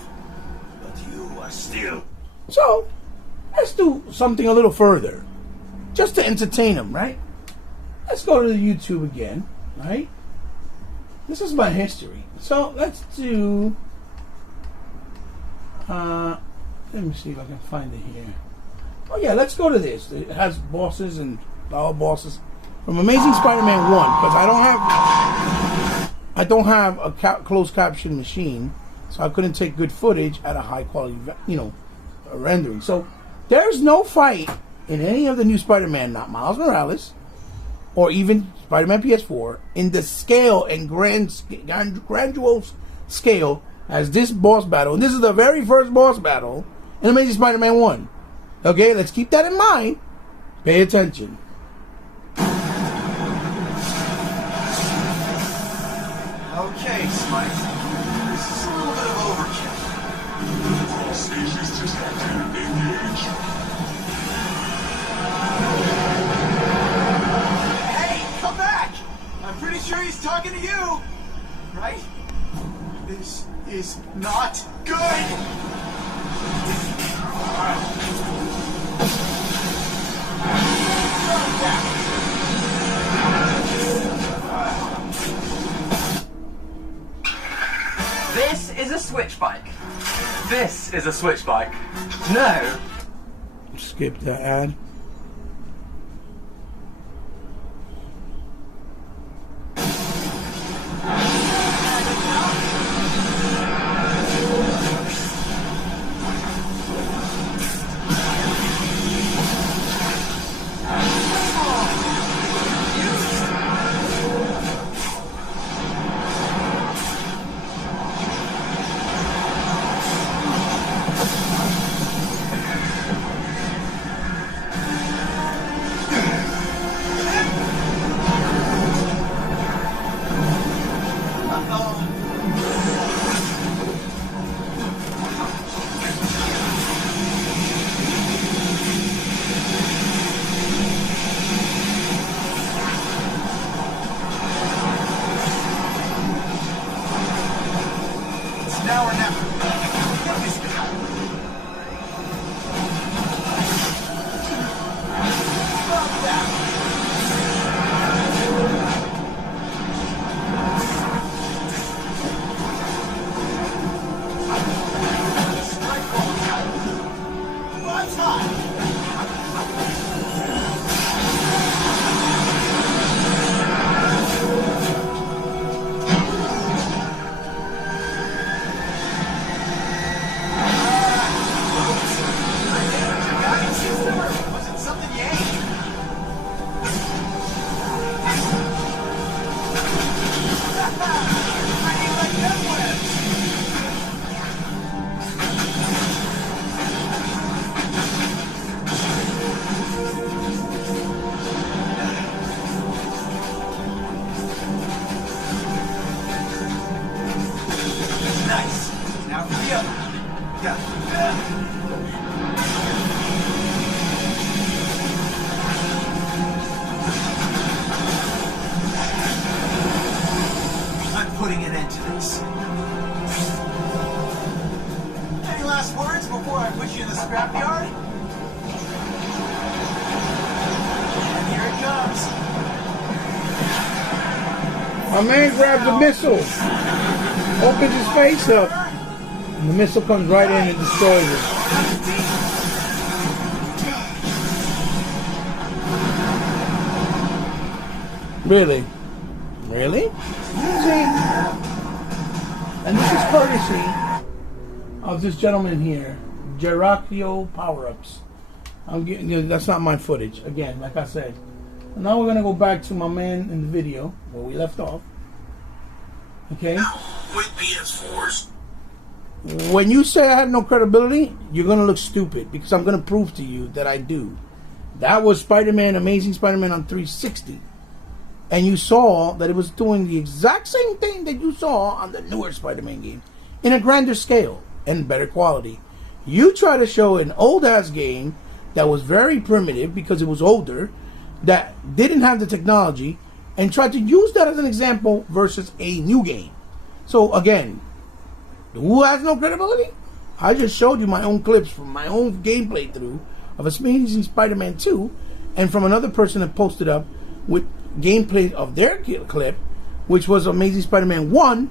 But you are still... So, let's do something a little further. Just to entertain them, right? Let's go to the YouTube again, right? This is my history. So, let's do... let me see if I can find it here. Oh yeah, let's go to this. It has bosses and all bosses from Amazing Spider-Man 1, because I don't have a closed caption machine, so I couldn't take good footage at a high quality, rendering. So there's no fight in any of the new Spider-Man, not Miles Morales or even Spider-Man PS4, in the scale and grandiose scale as this boss battle. And this is the very first boss battle in Amazing Spider-Man 1. Okay, let's keep that in mind. Pay attention. Okay, Spike. This is a little bit of overkill. All species detected. Engage. Hey, come back! I'm pretty sure he's talking to you, right? This is not good! This is a switch bike. This is a switch bike. No. Skip the ad. Now or never. Get this guy. Fuck that. Strike ball. One time. Was it something you ate? I eat like them webs. Nice. Now for the other. I'm putting an end to this. Any last words before I put you in the scrapyard? And here it comes. My man grabs a missile, opens his face up, and the missile comes right in and destroys it. Really? Really? See? And this is courtesy of this gentleman here, Gerakio Power-Ups. I'm getting, that's not my footage. Again, like I said. And now we're gonna go back to my man in the video where we left off. Okay? With PS4s. When you say I had no credibility, you're gonna look stupid because I'm gonna prove to you that I do. That was Spider-Man, Amazing Spider-Man on 360. And you saw that it was doing the exact same thing that you saw on the newer Spider-Man game in a grander scale and better quality. You try to show an old-ass game that was very primitive because it was older, that didn't have the technology, and try to use that as an example versus a new game. So again, who has no credibility? I just showed you my own clips from my own gameplay through of Amazing Spider-Man 2, and from another person that posted up with gameplay of their clip, which was Amazing Spider-Man 1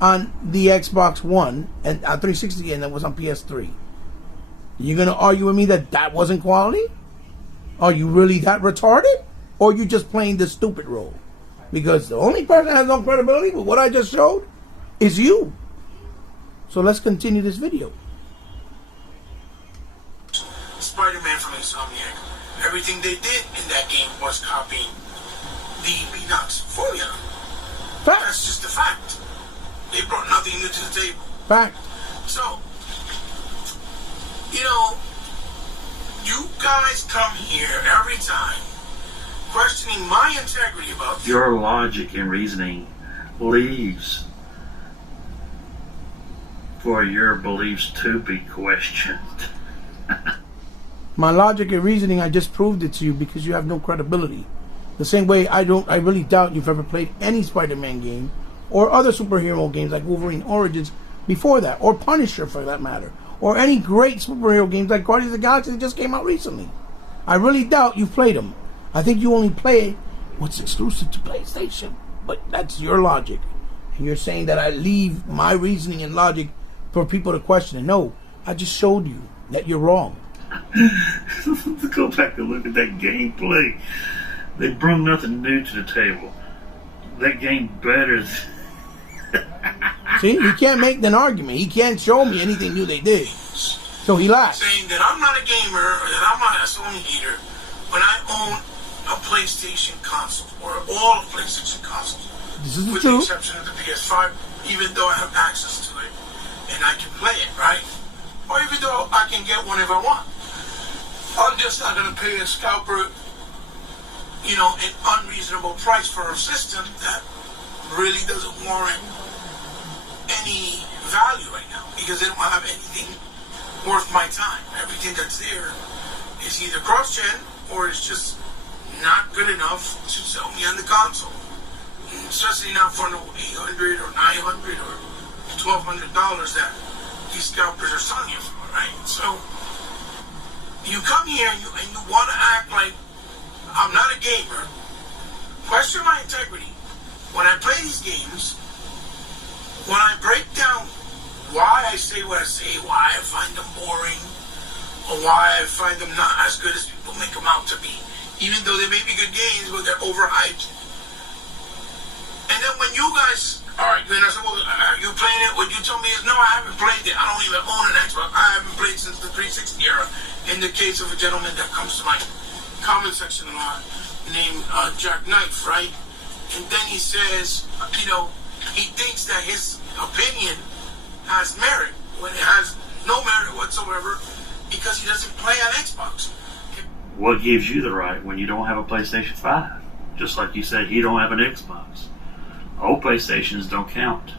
on the Xbox One and 360, and that was on PS3. You're going to argue with me that that wasn't quality? Are you really that retarded? Or are you just playing the stupid role? Because the only person that has no credibility with what I just showed is you. So let's continue this video. Spider-Man from Insomniac. Everything they did in that game was copying the Beanox formula. Fact. That's just a fact. They brought nothing new to the table. Fact. So, you know, you guys come here every time questioning my integrity about Your logic and reasoning leaves for your beliefs to be questioned. My logic and reasoning, I just proved it to you because you have no credibility. The same way I really doubt you've ever played any Spider-Man game or other superhero games like Wolverine Origins before that, or Punisher for that matter, or any great superhero games like Guardians of the Galaxy that just came out recently. I really doubt you've played them. I think you only play what's exclusive to PlayStation, but that's your logic. And you're saying that I leave my reasoning and logic for people to question it. No, I just showed you that you're wrong. Let's go back and look at that gameplay. They brought nothing new to the table. That game better. See, he can't make an argument. He can't show me anything new they did. So he lied. Saying that I'm not a gamer or that I'm not a Sony hater when I own a PlayStation console or all of PlayStation consoles. This is the with the truth. exception of the PS5, even though I have access to it and I can play it, right? Or even though I can get one if I want. I'm just not going to pay a scalper, you know, an unreasonable price for a system that really doesn't warrant any value right now because they don't have anything worth my time. Everything that's there is either cross-gen or it's just not good enough to sell me on the console. Especially not for no $800 or $900 or $1,200 that these scalpers are selling you for, right? So you come here and you want to act like I'm not a gamer, question my integrity. When I play these games, when I break down why I say what I say, why I find them boring, or why I find them not as good as people make them out to be, even though they may be good games, but they're overhyped. And then when you guys argue, and I said, well, are you playing it? What you told me is, no, I haven't played it. I don't even own an Xbox. I haven't played since the 360 era. In the case of a gentleman that comes to my comment section a lot, named Jack Knife, right? And then he says, you know, he thinks that his opinion has merit when it has no merit whatsoever because he doesn't play on Xbox. What gives you the right when you don't have a PlayStation 5? Just like you said, you don't have an Xbox. Old PlayStations don't count.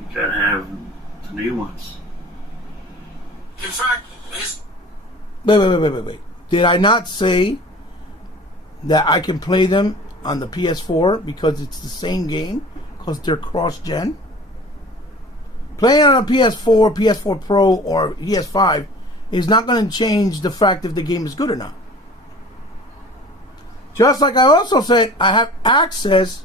You gotta have the new ones. In fact, his... Wait. Did I not say that I can play them on the PS4 because it's the same game? Because they're cross-gen? Playing on a PS4, PS4 Pro, or PS5 is not going to change the fact if the game is good or not. Just like I also said, I have access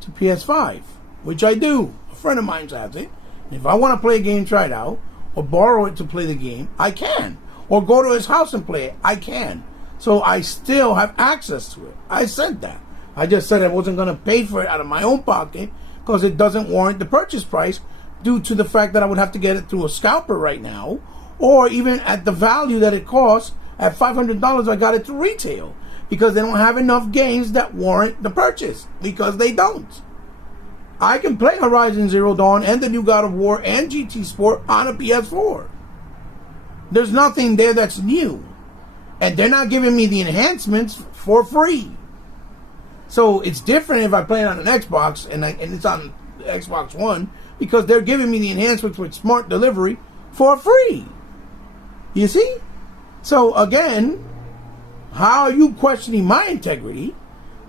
to PS5, which I do. A friend of mine has it. If I want to play a game, try it out, or borrow it to play the game, I can. Or go to his house and play it, I can. So I still have access to it. I said that. I just said I wasn't going to pay for it out of my own pocket because it doesn't warrant the purchase price due to the fact that I would have to get it through a scalper right now, or even at the value that it costs at $500 I got it to retail, because they don't have enough games that warrant the purchase, because they don't. I can play Horizon Zero Dawn and the new God of War and GT Sport on a PS4. There's nothing there that's new, and they're not giving me the enhancements for free. So it's different if I play it on an Xbox and it's on Xbox One, because they're giving me the enhancements with smart delivery for free. You see? So again, how are you questioning my integrity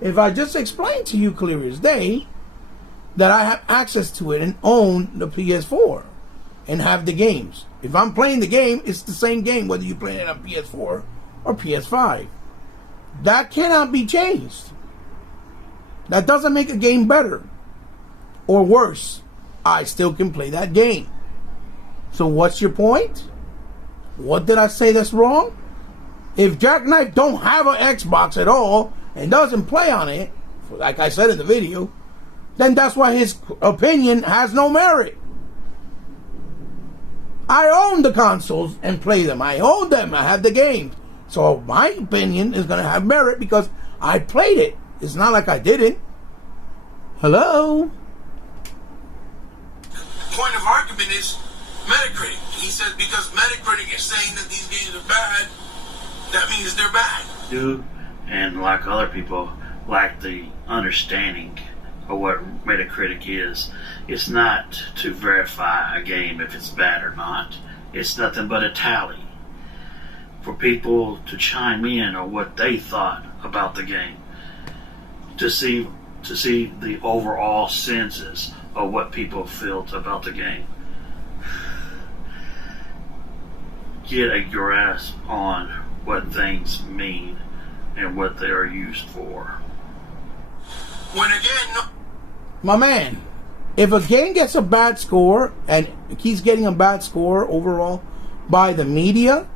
If I just explain to you clear as day that I have access to it and own the PS4 and have the games. If I'm playing the game, it's the same game whether you're playing it on PS4 or PS5. That cannot be changed. That doesn't make a game better or worse. I still can play that game. So what's your point? What did I say that's wrong? If Jackknife don't have an Xbox at all and doesn't play on it, like I said in the video, then that's why his opinion has no merit. I own the consoles and play them. I own them. I have the games. So my opinion is going to have merit because I played it. It's not like I didn't. Hello? The point of argument is Metacritic. He says because Metacritic is saying that these games are bad, that means they're bad. Dude, and like other people, lack the understanding of what Metacritic is. It's not to verify a game if it's bad or not. It's nothing but a tally for people to chime in on what they thought about the game, to see the overall senses of what people felt about the game. Get a grasp on what things mean and what they are used for. When again, My man, if a game gets a bad score and keeps getting a bad score overall by the media,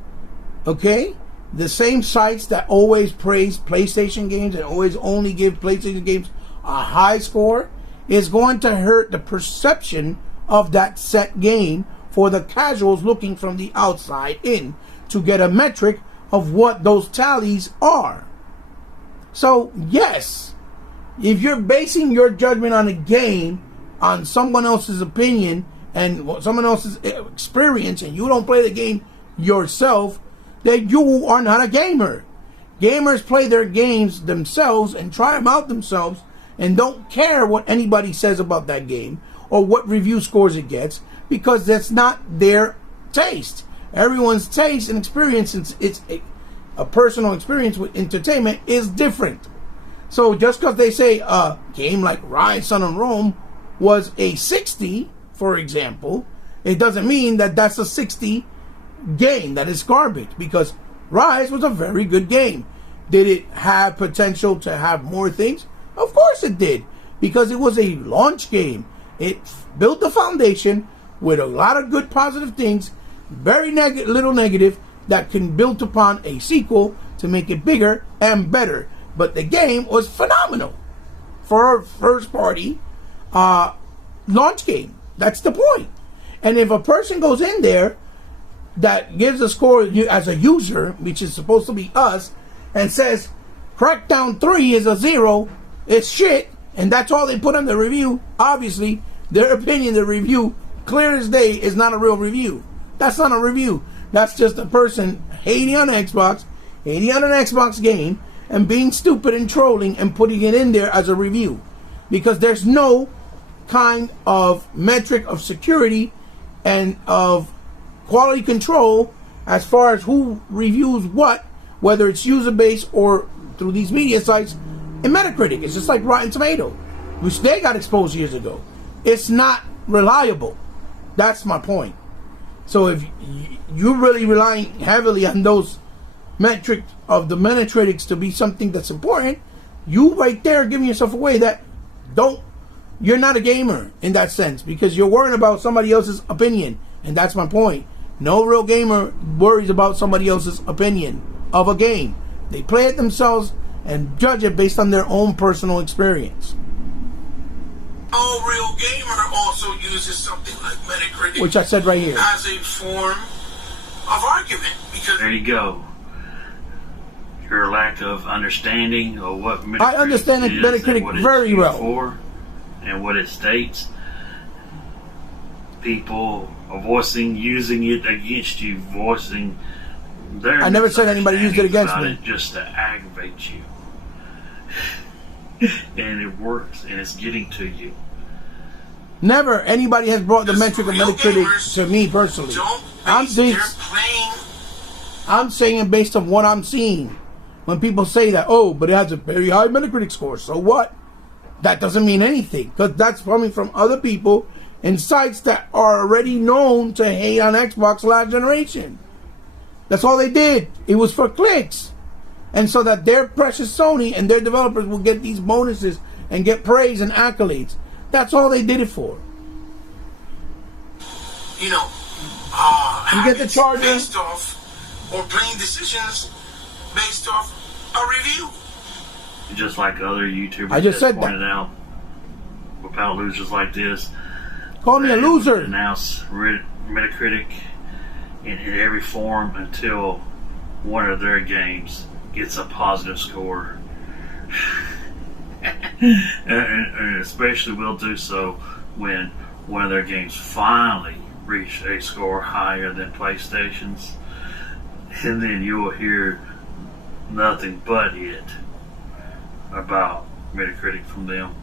okay, the same sites that always praise PlayStation games and always only give PlayStation games a high score is going to hurt the perception of that set game for the casuals looking from the outside in to get a metric of what those tallies are. So yes, if you're basing your judgment on a game on someone else's opinion and someone else's experience and you don't play the game yourself, then you are not a gamer. Gamers play their games themselves and try them out themselves and don't care what anybody says about that game or what review scores it gets because that's not their taste. Everyone's taste and experience, it's a personal experience with entertainment, is different. So just because they say a game like Rise, Sun and Rome was a 60, for example, it doesn't mean that that's a 60 game that is garbage, because Rise was a very good game. Did it have potential to have more things? Of course it did, because it was a launch game. It built the foundation with a lot of good positive things, very little negative that can build upon a sequel to make it bigger and better. But the game was phenomenal for a first party launch game. That's the point. And if a person goes in there that gives a score as a user, which is supposed to be us, and says Crackdown 3 is a 0, it's shit, and that's all they put on the review, obviously their opinion, the review, clear as day, is not a real review. That's not a review. That's just a person hating on Xbox, hating on an Xbox game, and being stupid and trolling and putting it in there as a review. Because there's no kind of metric of security and of quality control as far as who reviews what, whether it's user-based or through these media sites. In Metacritic, it's just like Rotten Tomato, which they got exposed years ago. It's not reliable. That's my point. So if you're really relying heavily on those metric of the Metacritics to be something that's important, you right there giving yourself away that you're not a gamer in that sense, because you're worrying about somebody else's opinion. And that's my point. No real gamer worries about somebody else's opinion of a game. They play it themselves and judge it based on their own personal experience. No real gamer also uses something like Metacritic, which I said right here, as a form of argument. Because there you go. Your lack of understanding of what Metacritic I understand is Metacritic and what it's very used well for and what it states. People are using it against you, voicing their. I never said anybody used it against me. Just to aggravate you. And it works, and it's getting to you. Never anybody has brought the metric of Metacritic to me personally. I'm saying it based on what I'm seeing. when people say that, oh, but it has a very high Metacritic score, so what? That doesn't mean anything, because that's coming from other people and sites that are already known to hate on Xbox last generation. That's all they did. It was for clicks. And so that their precious Sony and their developers will get these bonuses and get praise and accolades. That's all they did it for. You know, you get the charger based off, or playing decisions based off a review. Just like other YouTubers I just said pointed that. out, without losers like this, call me a loser. Announce Metacritic in every forum until one of their games gets a positive score. and especially will do so when one of their games finally reach a score higher than PlayStation's, and then you will hear nothing but it about Metacritic from them.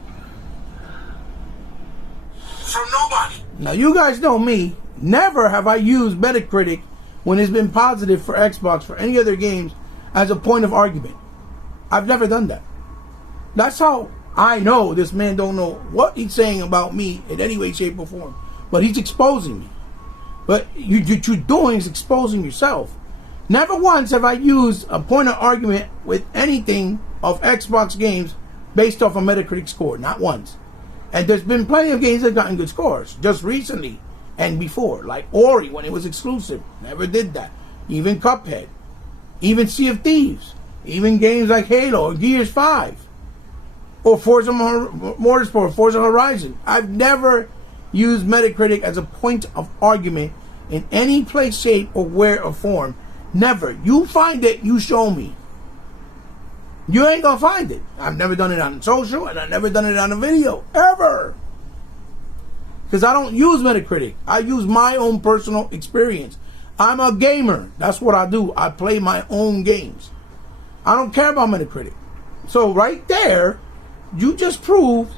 From nobody. Now you guys know me. Never have I used Metacritic when it's been positive for Xbox for any other games as a point of argument. I've never done that. That's how I know this man don't know what he's saying about me in any way, shape, or form. But he's exposing me. But what you're doing is exposing yourself. Never once have I used a point of argument with anything of Xbox games based off a Metacritic score. Not once. And there's been plenty of games that have gotten good scores just recently and before. Like Ori when it was exclusive. Never did that. Even Cuphead. Even Sea of Thieves. Even games like Halo or Gears 5. Or Forza Motorsport, Forza Horizon. I've never used Metacritic as a point of argument in any place, shape, or where or form. Never. You find it, you show me. You ain't gonna find it. I've never done it on social, and I've never done it on a video. Ever. Because I don't use Metacritic. I use my own personal experience. I'm a gamer. That's what I do. I play my own games. I don't care about Metacritic. So right there, you just proved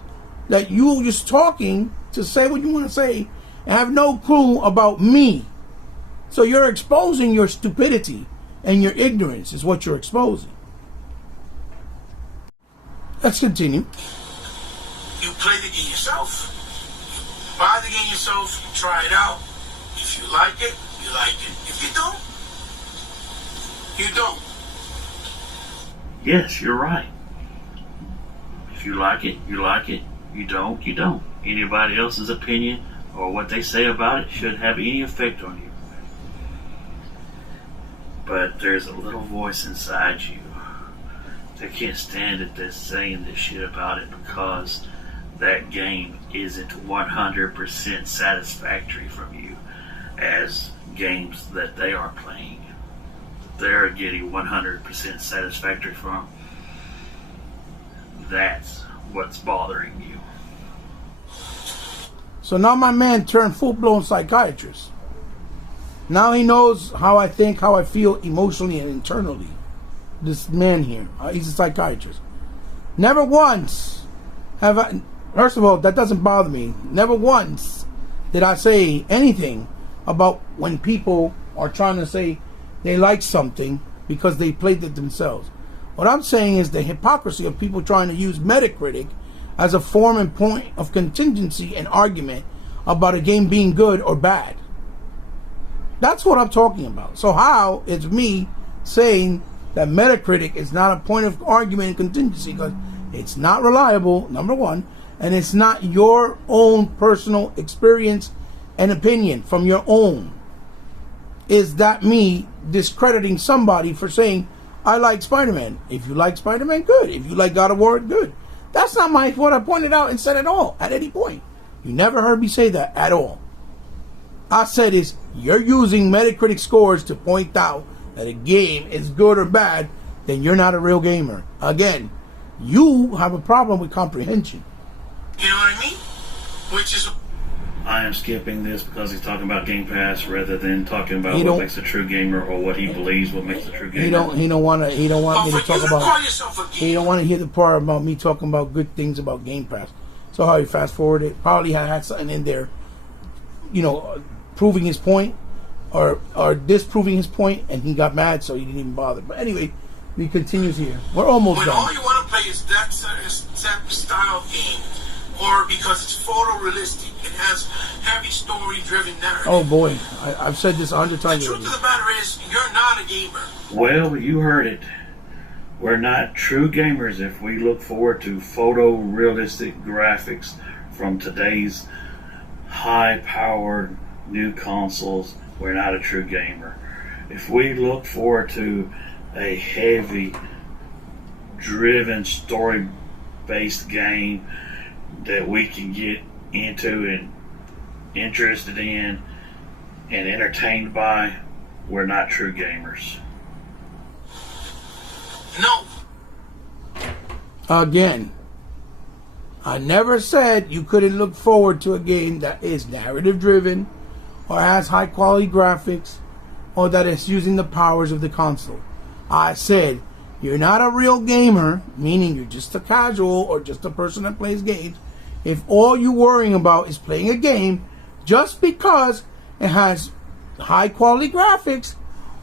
that you're just talking to say what you want to say and have no clue about me. So you're exposing your stupidity and your ignorance is what you're exposing. Let's continue. You play the game yourself. You buy the game yourself. You try it out. If you like it, you like it. If you don't, you don't. Yes, you're right. If you like it, you like it. You don't, you don't. Anybody else's opinion or what they say about it shouldn't have any effect on you. But there's a little voice inside you that can't stand it that's saying this shit about it because that game isn't 100% satisfactory from you as games that they are playing. They're getting 100% satisfactory from. That's what's bothering you. So now my man turned full-blown psychiatrist. Now he knows how I think, how I feel emotionally and internally. This man here, he's a psychiatrist. Never once have I, first of all, that doesn't bother me. Never once did I say anything about when people are trying to say they like something because they played it themselves. What I'm saying is the hypocrisy of people trying to use Metacritic as a form and point of contingency and argument about a game being good or bad. That's what I'm talking about. So how is me saying that Metacritic is not a point of argument and contingency because it's not reliable, number one, and it's not your own personal experience and opinion from your own. Is that me discrediting somebody for saying, I like Spider-Man? If you like Spider-Man, good. If you like God of War, good. That's not what I pointed out and said at all, at any point. You never heard me say that at all. I said is, you're using Metacritic scores to point out that a game is good or bad, then you're not a real gamer. Again, you have a problem with comprehension. You know what I mean? Which is... I am skipping this because he's talking about Game Pass rather than talking about what makes a true gamer or what he believes what makes a true gamer. He don't want me to talk about. He don't want to hear the part about me talking about good things about Game Pass. So how he fast forwarded, probably had something in there, proving his point or disproving his point, and he got mad, so he didn't even bother. But anyway, He continues here. We're almost When done. all you want to play is that style of game, or because it's photorealistic, it has heavy story-driven narrative. Oh boy, I've said this 100 The times truth already. of the matter is, you're not a gamer. Well, you heard it. We're not true gamers if we look forward to photorealistic graphics from today's high-powered new consoles. We're not a true gamer. If we look forward to a heavy, driven, story-based game that we can get into and interested in and entertained by, we're not true gamers. No. Again, I never said you couldn't look forward to a game that is narrative driven or has high quality graphics or that is using the powers of the console. I said you're not a real gamer, meaning you're just a casual or just a person that plays games, if all you're worrying about is playing a game just because it has high quality graphics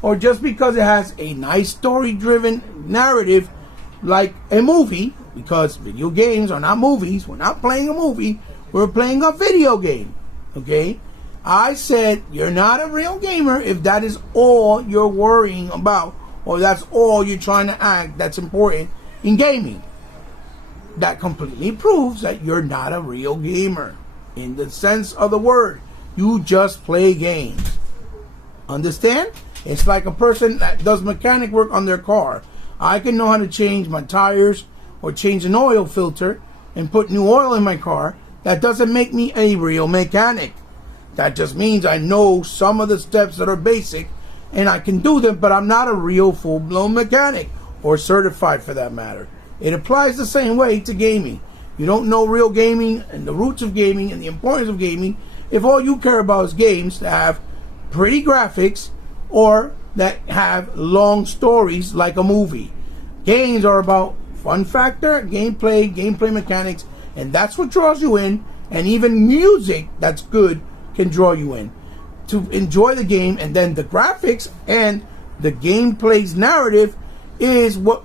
or just because it has a nice story driven narrative like a movie, because video games are not movies. We're not playing a movie, we're playing a video game. Okay? I said you're not a real gamer if that is all you're worrying about, or that's all you're trying to act that's important in gaming. That completely proves that you're not a real gamer in the sense of the word. You just play games. Understand? It's like a person that does mechanic work on their car. I can know how to change my tires or change an oil filter and put new oil in my car. That doesn't make me a real mechanic. That just means I know some of the steps that are basic and I can do them, but I'm not a real full-blown mechanic or certified for that matter. It applies the same way to gaming. You don't know real gaming and the roots of gaming and the importance of gaming if all you care about is games that have pretty graphics or that have long stories like a movie. Games are about fun factor, gameplay mechanics, and that's what draws you in. And even music that's good can draw you in to enjoy the game. And then the graphics and the gameplay's narrative is what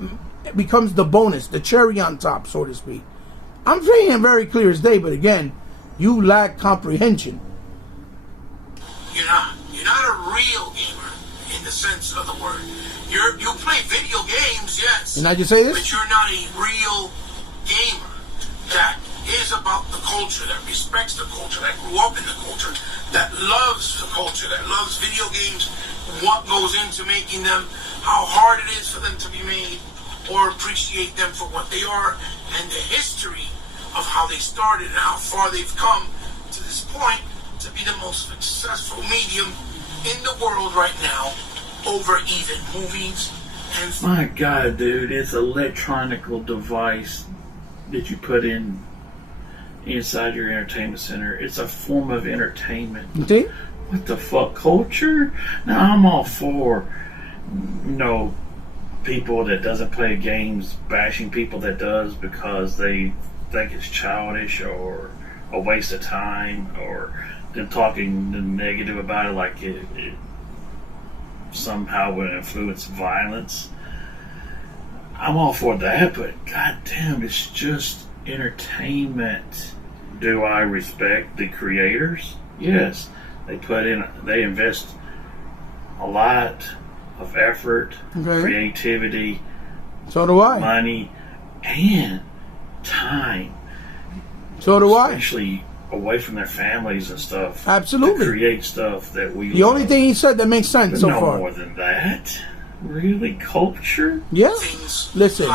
becomes the bonus, the cherry on top, so to speak. I'm saying it very clear as day, but again, you lack comprehension. You're not a real gamer in the sense of the word. You play video games, yes. Didn't I just say this? But you're not a real gamer that is about the culture, that respects the culture, that grew up in the culture, that loves the culture, that loves video games, what goes into making them, how hard it is for them to be made, or appreciate them for what they are, and the history of how they started and how far they've come to this point to be the most successful medium in the world right now, over even movies and... My God, dude, it's an electronic device that you put in inside your entertainment center. It's a form of entertainment. Okay? What the fuck, culture? Now, I'm all for, people that doesn't play games bashing people that does because they think it's childish or a waste of time, or them talking negative about it like it somehow would influence violence. I'm all for that, but goddamn, it's just entertainment. Do I respect the creators? Yes. They invest a lot of effort, creativity, so do I, money, and time. So do I. Especially away from their families and stuff. Absolutely. To create stuff that we The only thing he said that makes sense so no far. more than that. Really? Culture? Yeah. Listen,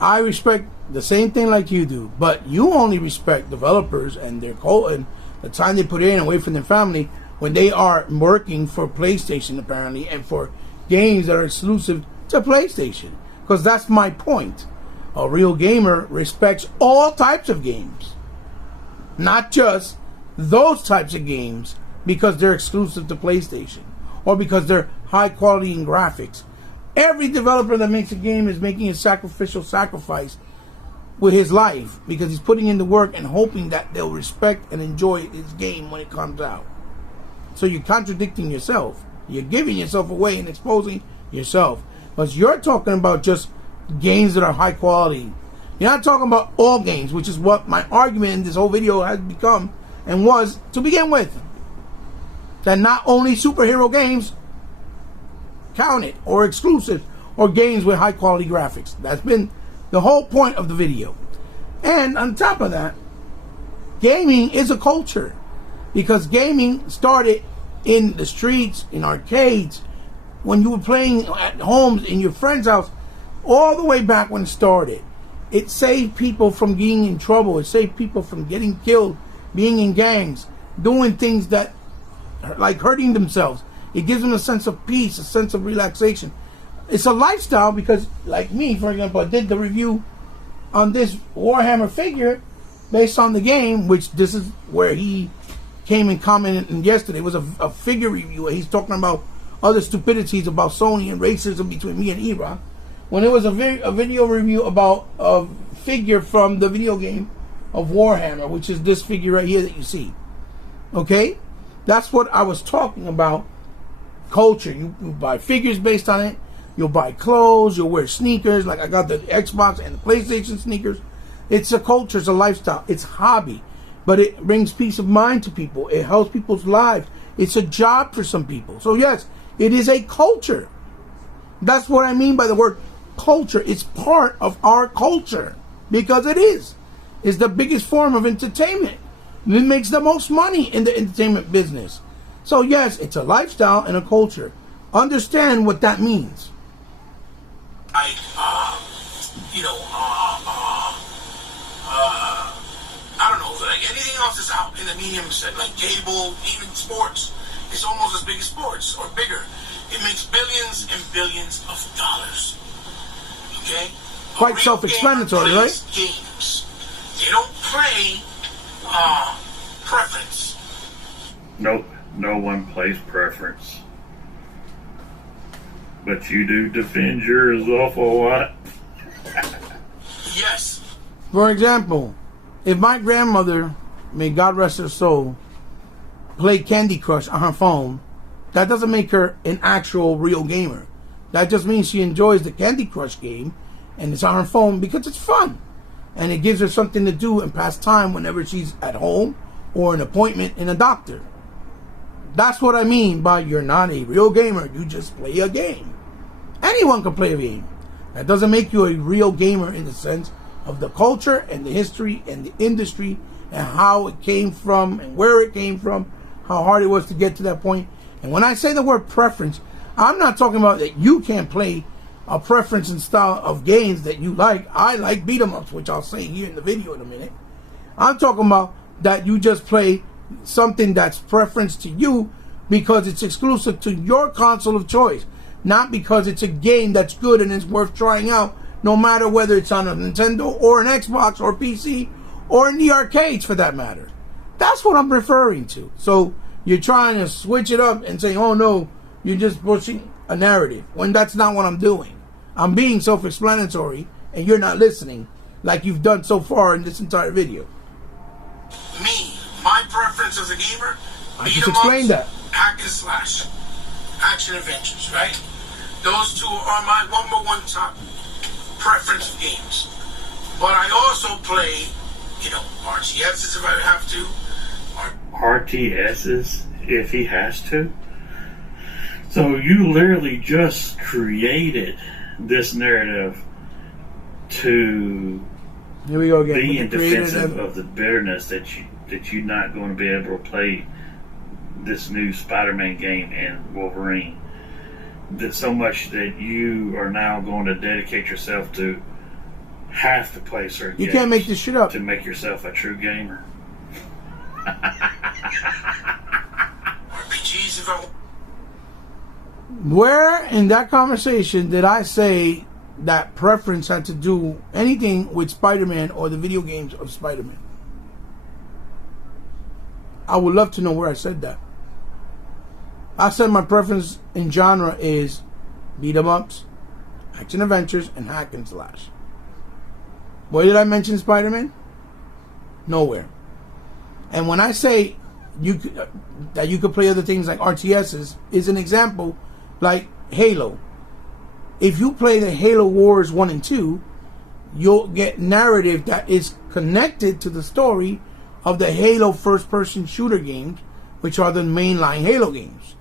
I respect the same thing like you do, but you only respect developers and their and the time they put in away from their family when they are working for PlayStation apparently, and for games that are exclusive to PlayStation. Because that's my point. A real gamer respects all types of games, not just those types of games because they're exclusive to PlayStation or because they're high quality in graphics. Every developer that makes a game is making a sacrificial sacrifice with his life because he's putting in the work and hoping that they'll respect and enjoy his game when it comes out. So you're contradicting yourself. You're giving yourself away and exposing yourself. But you're talking about just games that are high quality. You're not talking about all games, which is what my argument in this whole video has become and was to begin with. That not only superhero games counted or exclusive or games with high quality graphics. That's been the whole point of the video. And on top of that, gaming is a culture, because gaming started in the streets, in arcades, when you were playing at homes, in your friend's house, all the way back when it started. It saved people from being in trouble. It saved people from getting killed, being in gangs, doing things that, like hurting themselves. It gives them a sense of peace, a sense of relaxation. It's a lifestyle, because, like me, for example, I did the review on this Warhammer figure based on the game, which this is where he came and commented yesterday. It was a figure review where he's talking about other stupidities about Sony and racism between me and Era. When it was a video review about a figure from the video game of Warhammer, which is this figure right here that you see. Okay? That's what I was talking about. Culture. You buy figures based on it. You'll buy clothes. You'll wear sneakers. Like I got the Xbox and the PlayStation sneakers. It's a culture. It's a lifestyle. It's a hobby. But it brings peace of mind to people. It helps people's lives. It's a job for some people. So yes, it is a culture. That's what I mean by the word culture. It's part of our culture. Because it is. It's the biggest form of entertainment. It makes the most money in the entertainment business. So yes, it's a lifestyle and a culture. Understand what that means. I don't know, like anything else is out in the medium set, like cable, even sports. It's almost as big as sports, or bigger. It makes billions and billions of dollars. Okay? Quite self-explanatory, right? Games. They don't play preference. Nope, no one plays preference. But you do defend yours awful lot. Yes. For example, if my grandmother, may God rest her soul, played Candy Crush on her phone, that doesn't make her an actual real gamer. That just means she enjoys the Candy Crush game and it's on her phone because it's fun. And it gives her something to do and pass time whenever she's at home or an appointment in a doctor. That's what I mean by you're not a real gamer. You just play a game. Anyone can play a game. That doesn't make you a real gamer in the sense of the culture and the history and the industry and how it came from and where it came from, how hard it was to get to that point. And when I say the word preference, I'm not talking about that you can't play a preference and style of games that you like. I like beat 'em ups, which I'll say here in the video in a minute. I'm talking about that you just play something that's preference to you because it's exclusive to your console of choice, not because it's a game that's good and it's worth trying out, no matter whether it's on a Nintendo or an Xbox or PC or in the arcades for that matter. That's what I'm referring to. So you're trying to switch it up and say, oh no, you're just pushing a narrative, when that's not what I'm doing. I'm being self-explanatory and you're not listening like you've done so far in this entire video. Me, my preference as a gamer, I just explained that. Hack and slash, action adventures, right? Those two are my #1 top preference of games. But I also play, RTSs if I have to. RTSs if he has to? So you literally just created this narrative to Here we go again. be in defensive of the bitterness that you're not going to be able to play this new Spider-Man game and Wolverine. That so much that you are now going to dedicate yourself to have to play certain games. You can't make this shit up. To make yourself a true gamer. RPGs if I... Where in that conversation did I say that preference had to do anything with Spider-Man or the video games of Spider-Man? I would love to know where I said that. I said my preference in genre is beat 'em ups, action adventures, and hack and slash. Where did I mention Spider-Man? Nowhere. And when I say that you could play other things like RTSs, is an example like Halo. if you play the Halo Wars 1 and 2, you'll get narrative that is connected to the story of the Halo first-person shooter games, which are the mainline Halo games.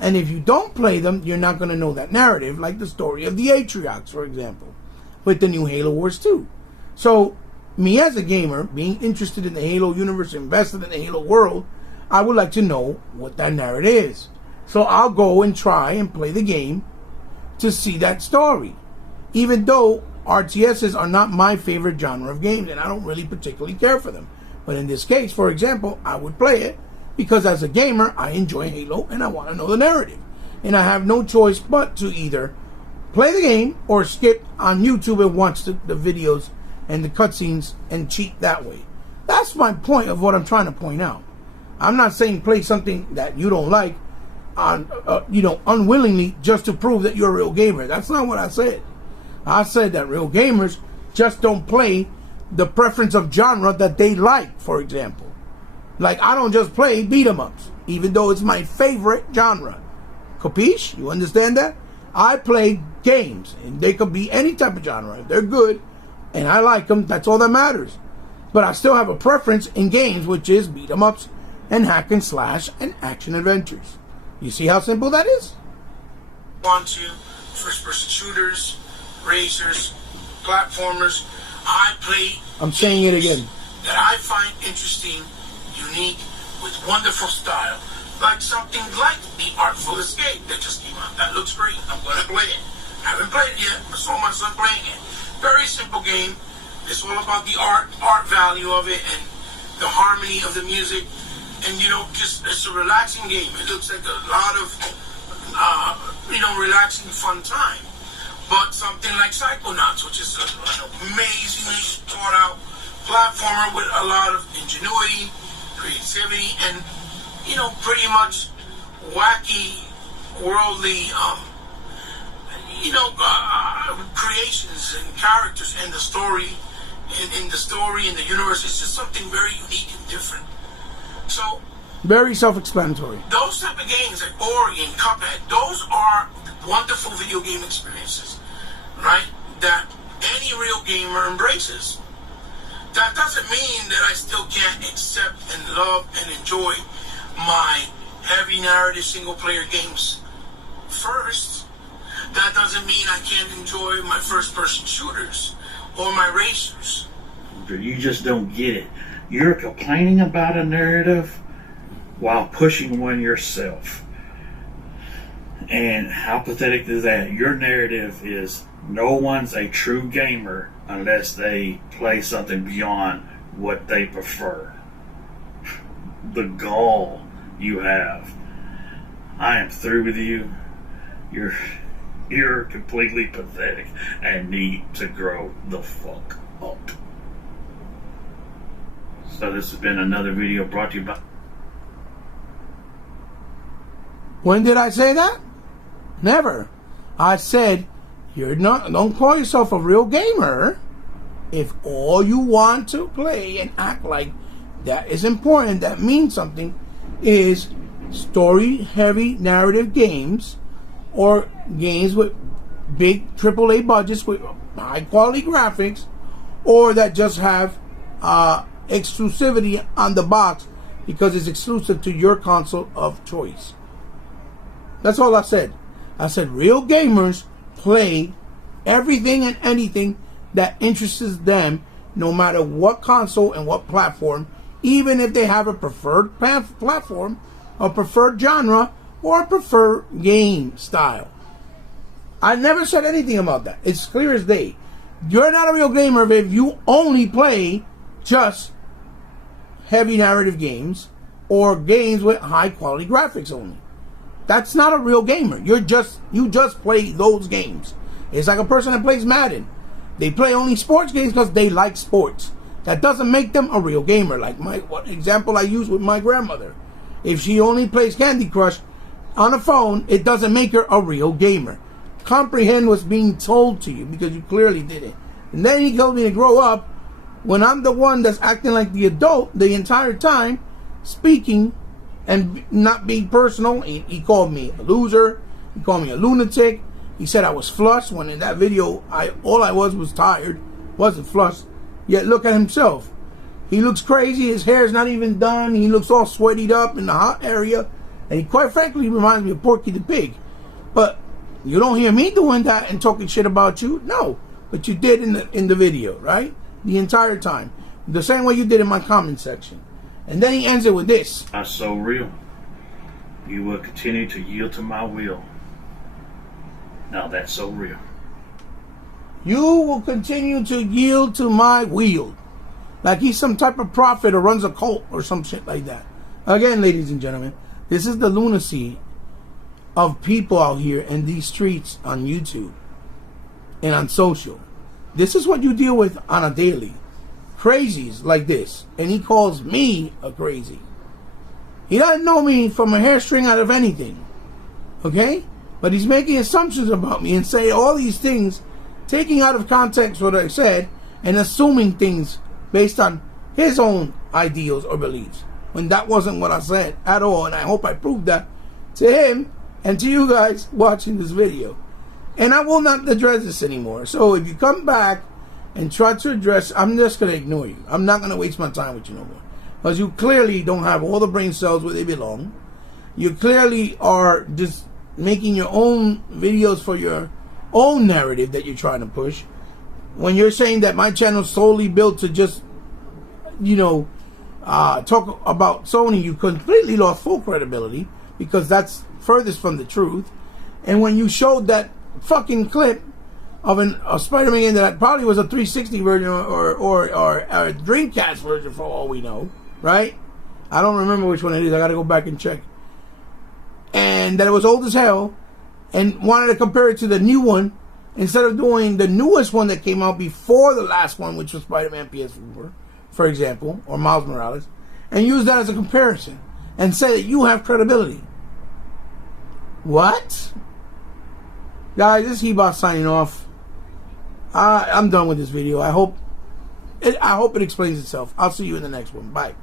And if you don't play them, you're not going to know that narrative, like the story of the Atriox, for example, with the new Halo Wars 2. So, me as a gamer, being interested in the Halo universe, invested in the Halo world, I would like to know what that narrative is. So I'll go and try and play the game to see that story. Even though RTSs are not my favorite genre of games, and I don't really particularly care for them. But in this case, for example, I would play it because as a gamer, I enjoy Halo and I want to know the narrative. And I have no choice but to either play the game or skip on YouTube and watch the videos and the cutscenes and cheat that way. That's my point of what I'm trying to point out. I'm not saying play something that you don't like unwillingly just to prove that you're a real gamer. That's not what I said. I said that real gamers just don't play the preference of genre that they like, for example. Like, I don't just play beat-em-ups, even though it's my favorite genre. Capiche? You understand that? I play games, and they could be any type of genre. If they're good, and I like them, that's all that matters. But I still have a preference in games, which is beat-em-ups and hack and slash and action adventures. You see how simple that is? Want to first-person shooters, racers, platformers. I play. I'm saying it again. That I find interesting, unique, with wonderful style, like something like The Artful Escape that just came out. That looks great. I'm gonna play it. I haven't played it yet. I saw my son playing it. Very simple game. It's all about the art value of it and the harmony of the music. And, just it's a relaxing game. It looks like a lot of, relaxing, fun time. But something like Psychonauts, which is an amazingly thought out platformer with a lot of ingenuity, creativity, and, pretty much wacky, worldly, creations and characters and the story, in the story, in the universe. It's just something very unique and different. So, very self-explanatory. Those type of games like Ori and Cuphead, those are wonderful video game experiences, right? That any real gamer embraces. That doesn't mean that I still can't accept and love and enjoy my heavy narrative single-player games first. That doesn't mean I can't enjoy my first-person shooters or my racers. You just don't get it. You're complaining about a narrative while pushing one yourself. And how pathetic is that? Your narrative is no one's a true gamer unless they play something beyond what they prefer. The gall you have. I am through with you. You're completely pathetic and need to grow the fuck up. So this has been another video brought to you by... When did I say that? Never. I said, don't call yourself a real gamer if all you want to play and act like that is important, that means something, is story-heavy narrative games or games with big AAA budgets with high-quality graphics, or that just have exclusivity on the box because it's exclusive to your console of choice. That's all I said. I said real gamers play everything and anything that interests them, no matter what console and what platform, even if they have a preferred platform, a preferred genre, or a preferred game style. I never said anything about that. It's clear as day. You're not a real gamer if you only play just heavy narrative games or games with high quality graphics only. That's not a real gamer. You just play those games. It's like a person that plays Madden. They play only sports games because they like sports. That doesn't make them a real gamer. Like what example I use with my grandmother. If she only plays Candy Crush on a phone, it doesn't make her a real gamer. Comprehend what's being told to you, because you clearly didn't. And then he told me to grow up when I'm the one that's acting like the adult the entire time, speaking and not being personal. He called me a loser. He called me a lunatic. He said I was flushed, when in that video, all I was tired. Wasn't flushed. Yet look at himself. He looks crazy. His hair's not even done. He looks all sweated up in the hot area. And he, quite frankly, reminds me of Porky the Pig. But you don't hear me doing that and talking shit about you. No. But you did in the video, right? The entire time. The same way you did in my comment section. And then he ends it with this. That's so real. You will continue to yield to my will. Now that's so real. You will continue to yield to my will. Like he's some type of prophet or runs a cult or some shit like that. Again, ladies and gentlemen, this is the lunacy of people out here in these streets on YouTube and on social. This is what you deal with on a daily. Crazies like this. And he calls me a crazy. He doesn't know me from a hairstring out of anything. Okay? But he's making assumptions about me and saying all these things, taking out of context what I said, and assuming things based on his own ideals or beliefs. When that wasn't what I said at all. And I hope I proved that to him and to you guys watching this video. And I will not address this anymore. So if you come back and try to address, I'm just going to ignore you. I'm not going to waste my time with you no more. Because you clearly don't have all the brain cells where they belong. You clearly are just making your own videos for your own narrative that you're trying to push. When you're saying that my channel is solely built to just, talk about Sony, you completely lost full credibility. Because that's furthest from the truth. And when you showed that fucking clip of a Spider-Man that probably was a 360 version or a Dreamcast version for all we know, right? I don't remember which one it is. I got to go back and check. And that it was old as hell, and wanted to compare it to the new one instead of doing the newest one that came out before the last one, which was Spider-Man PS4, for example, or Miles Morales, and use that as a comparison and say that you have credibility. What? Guys, this is He-Bot signing off. I'm done with this video. I hope it explains itself. I'll see you in the next one. Bye.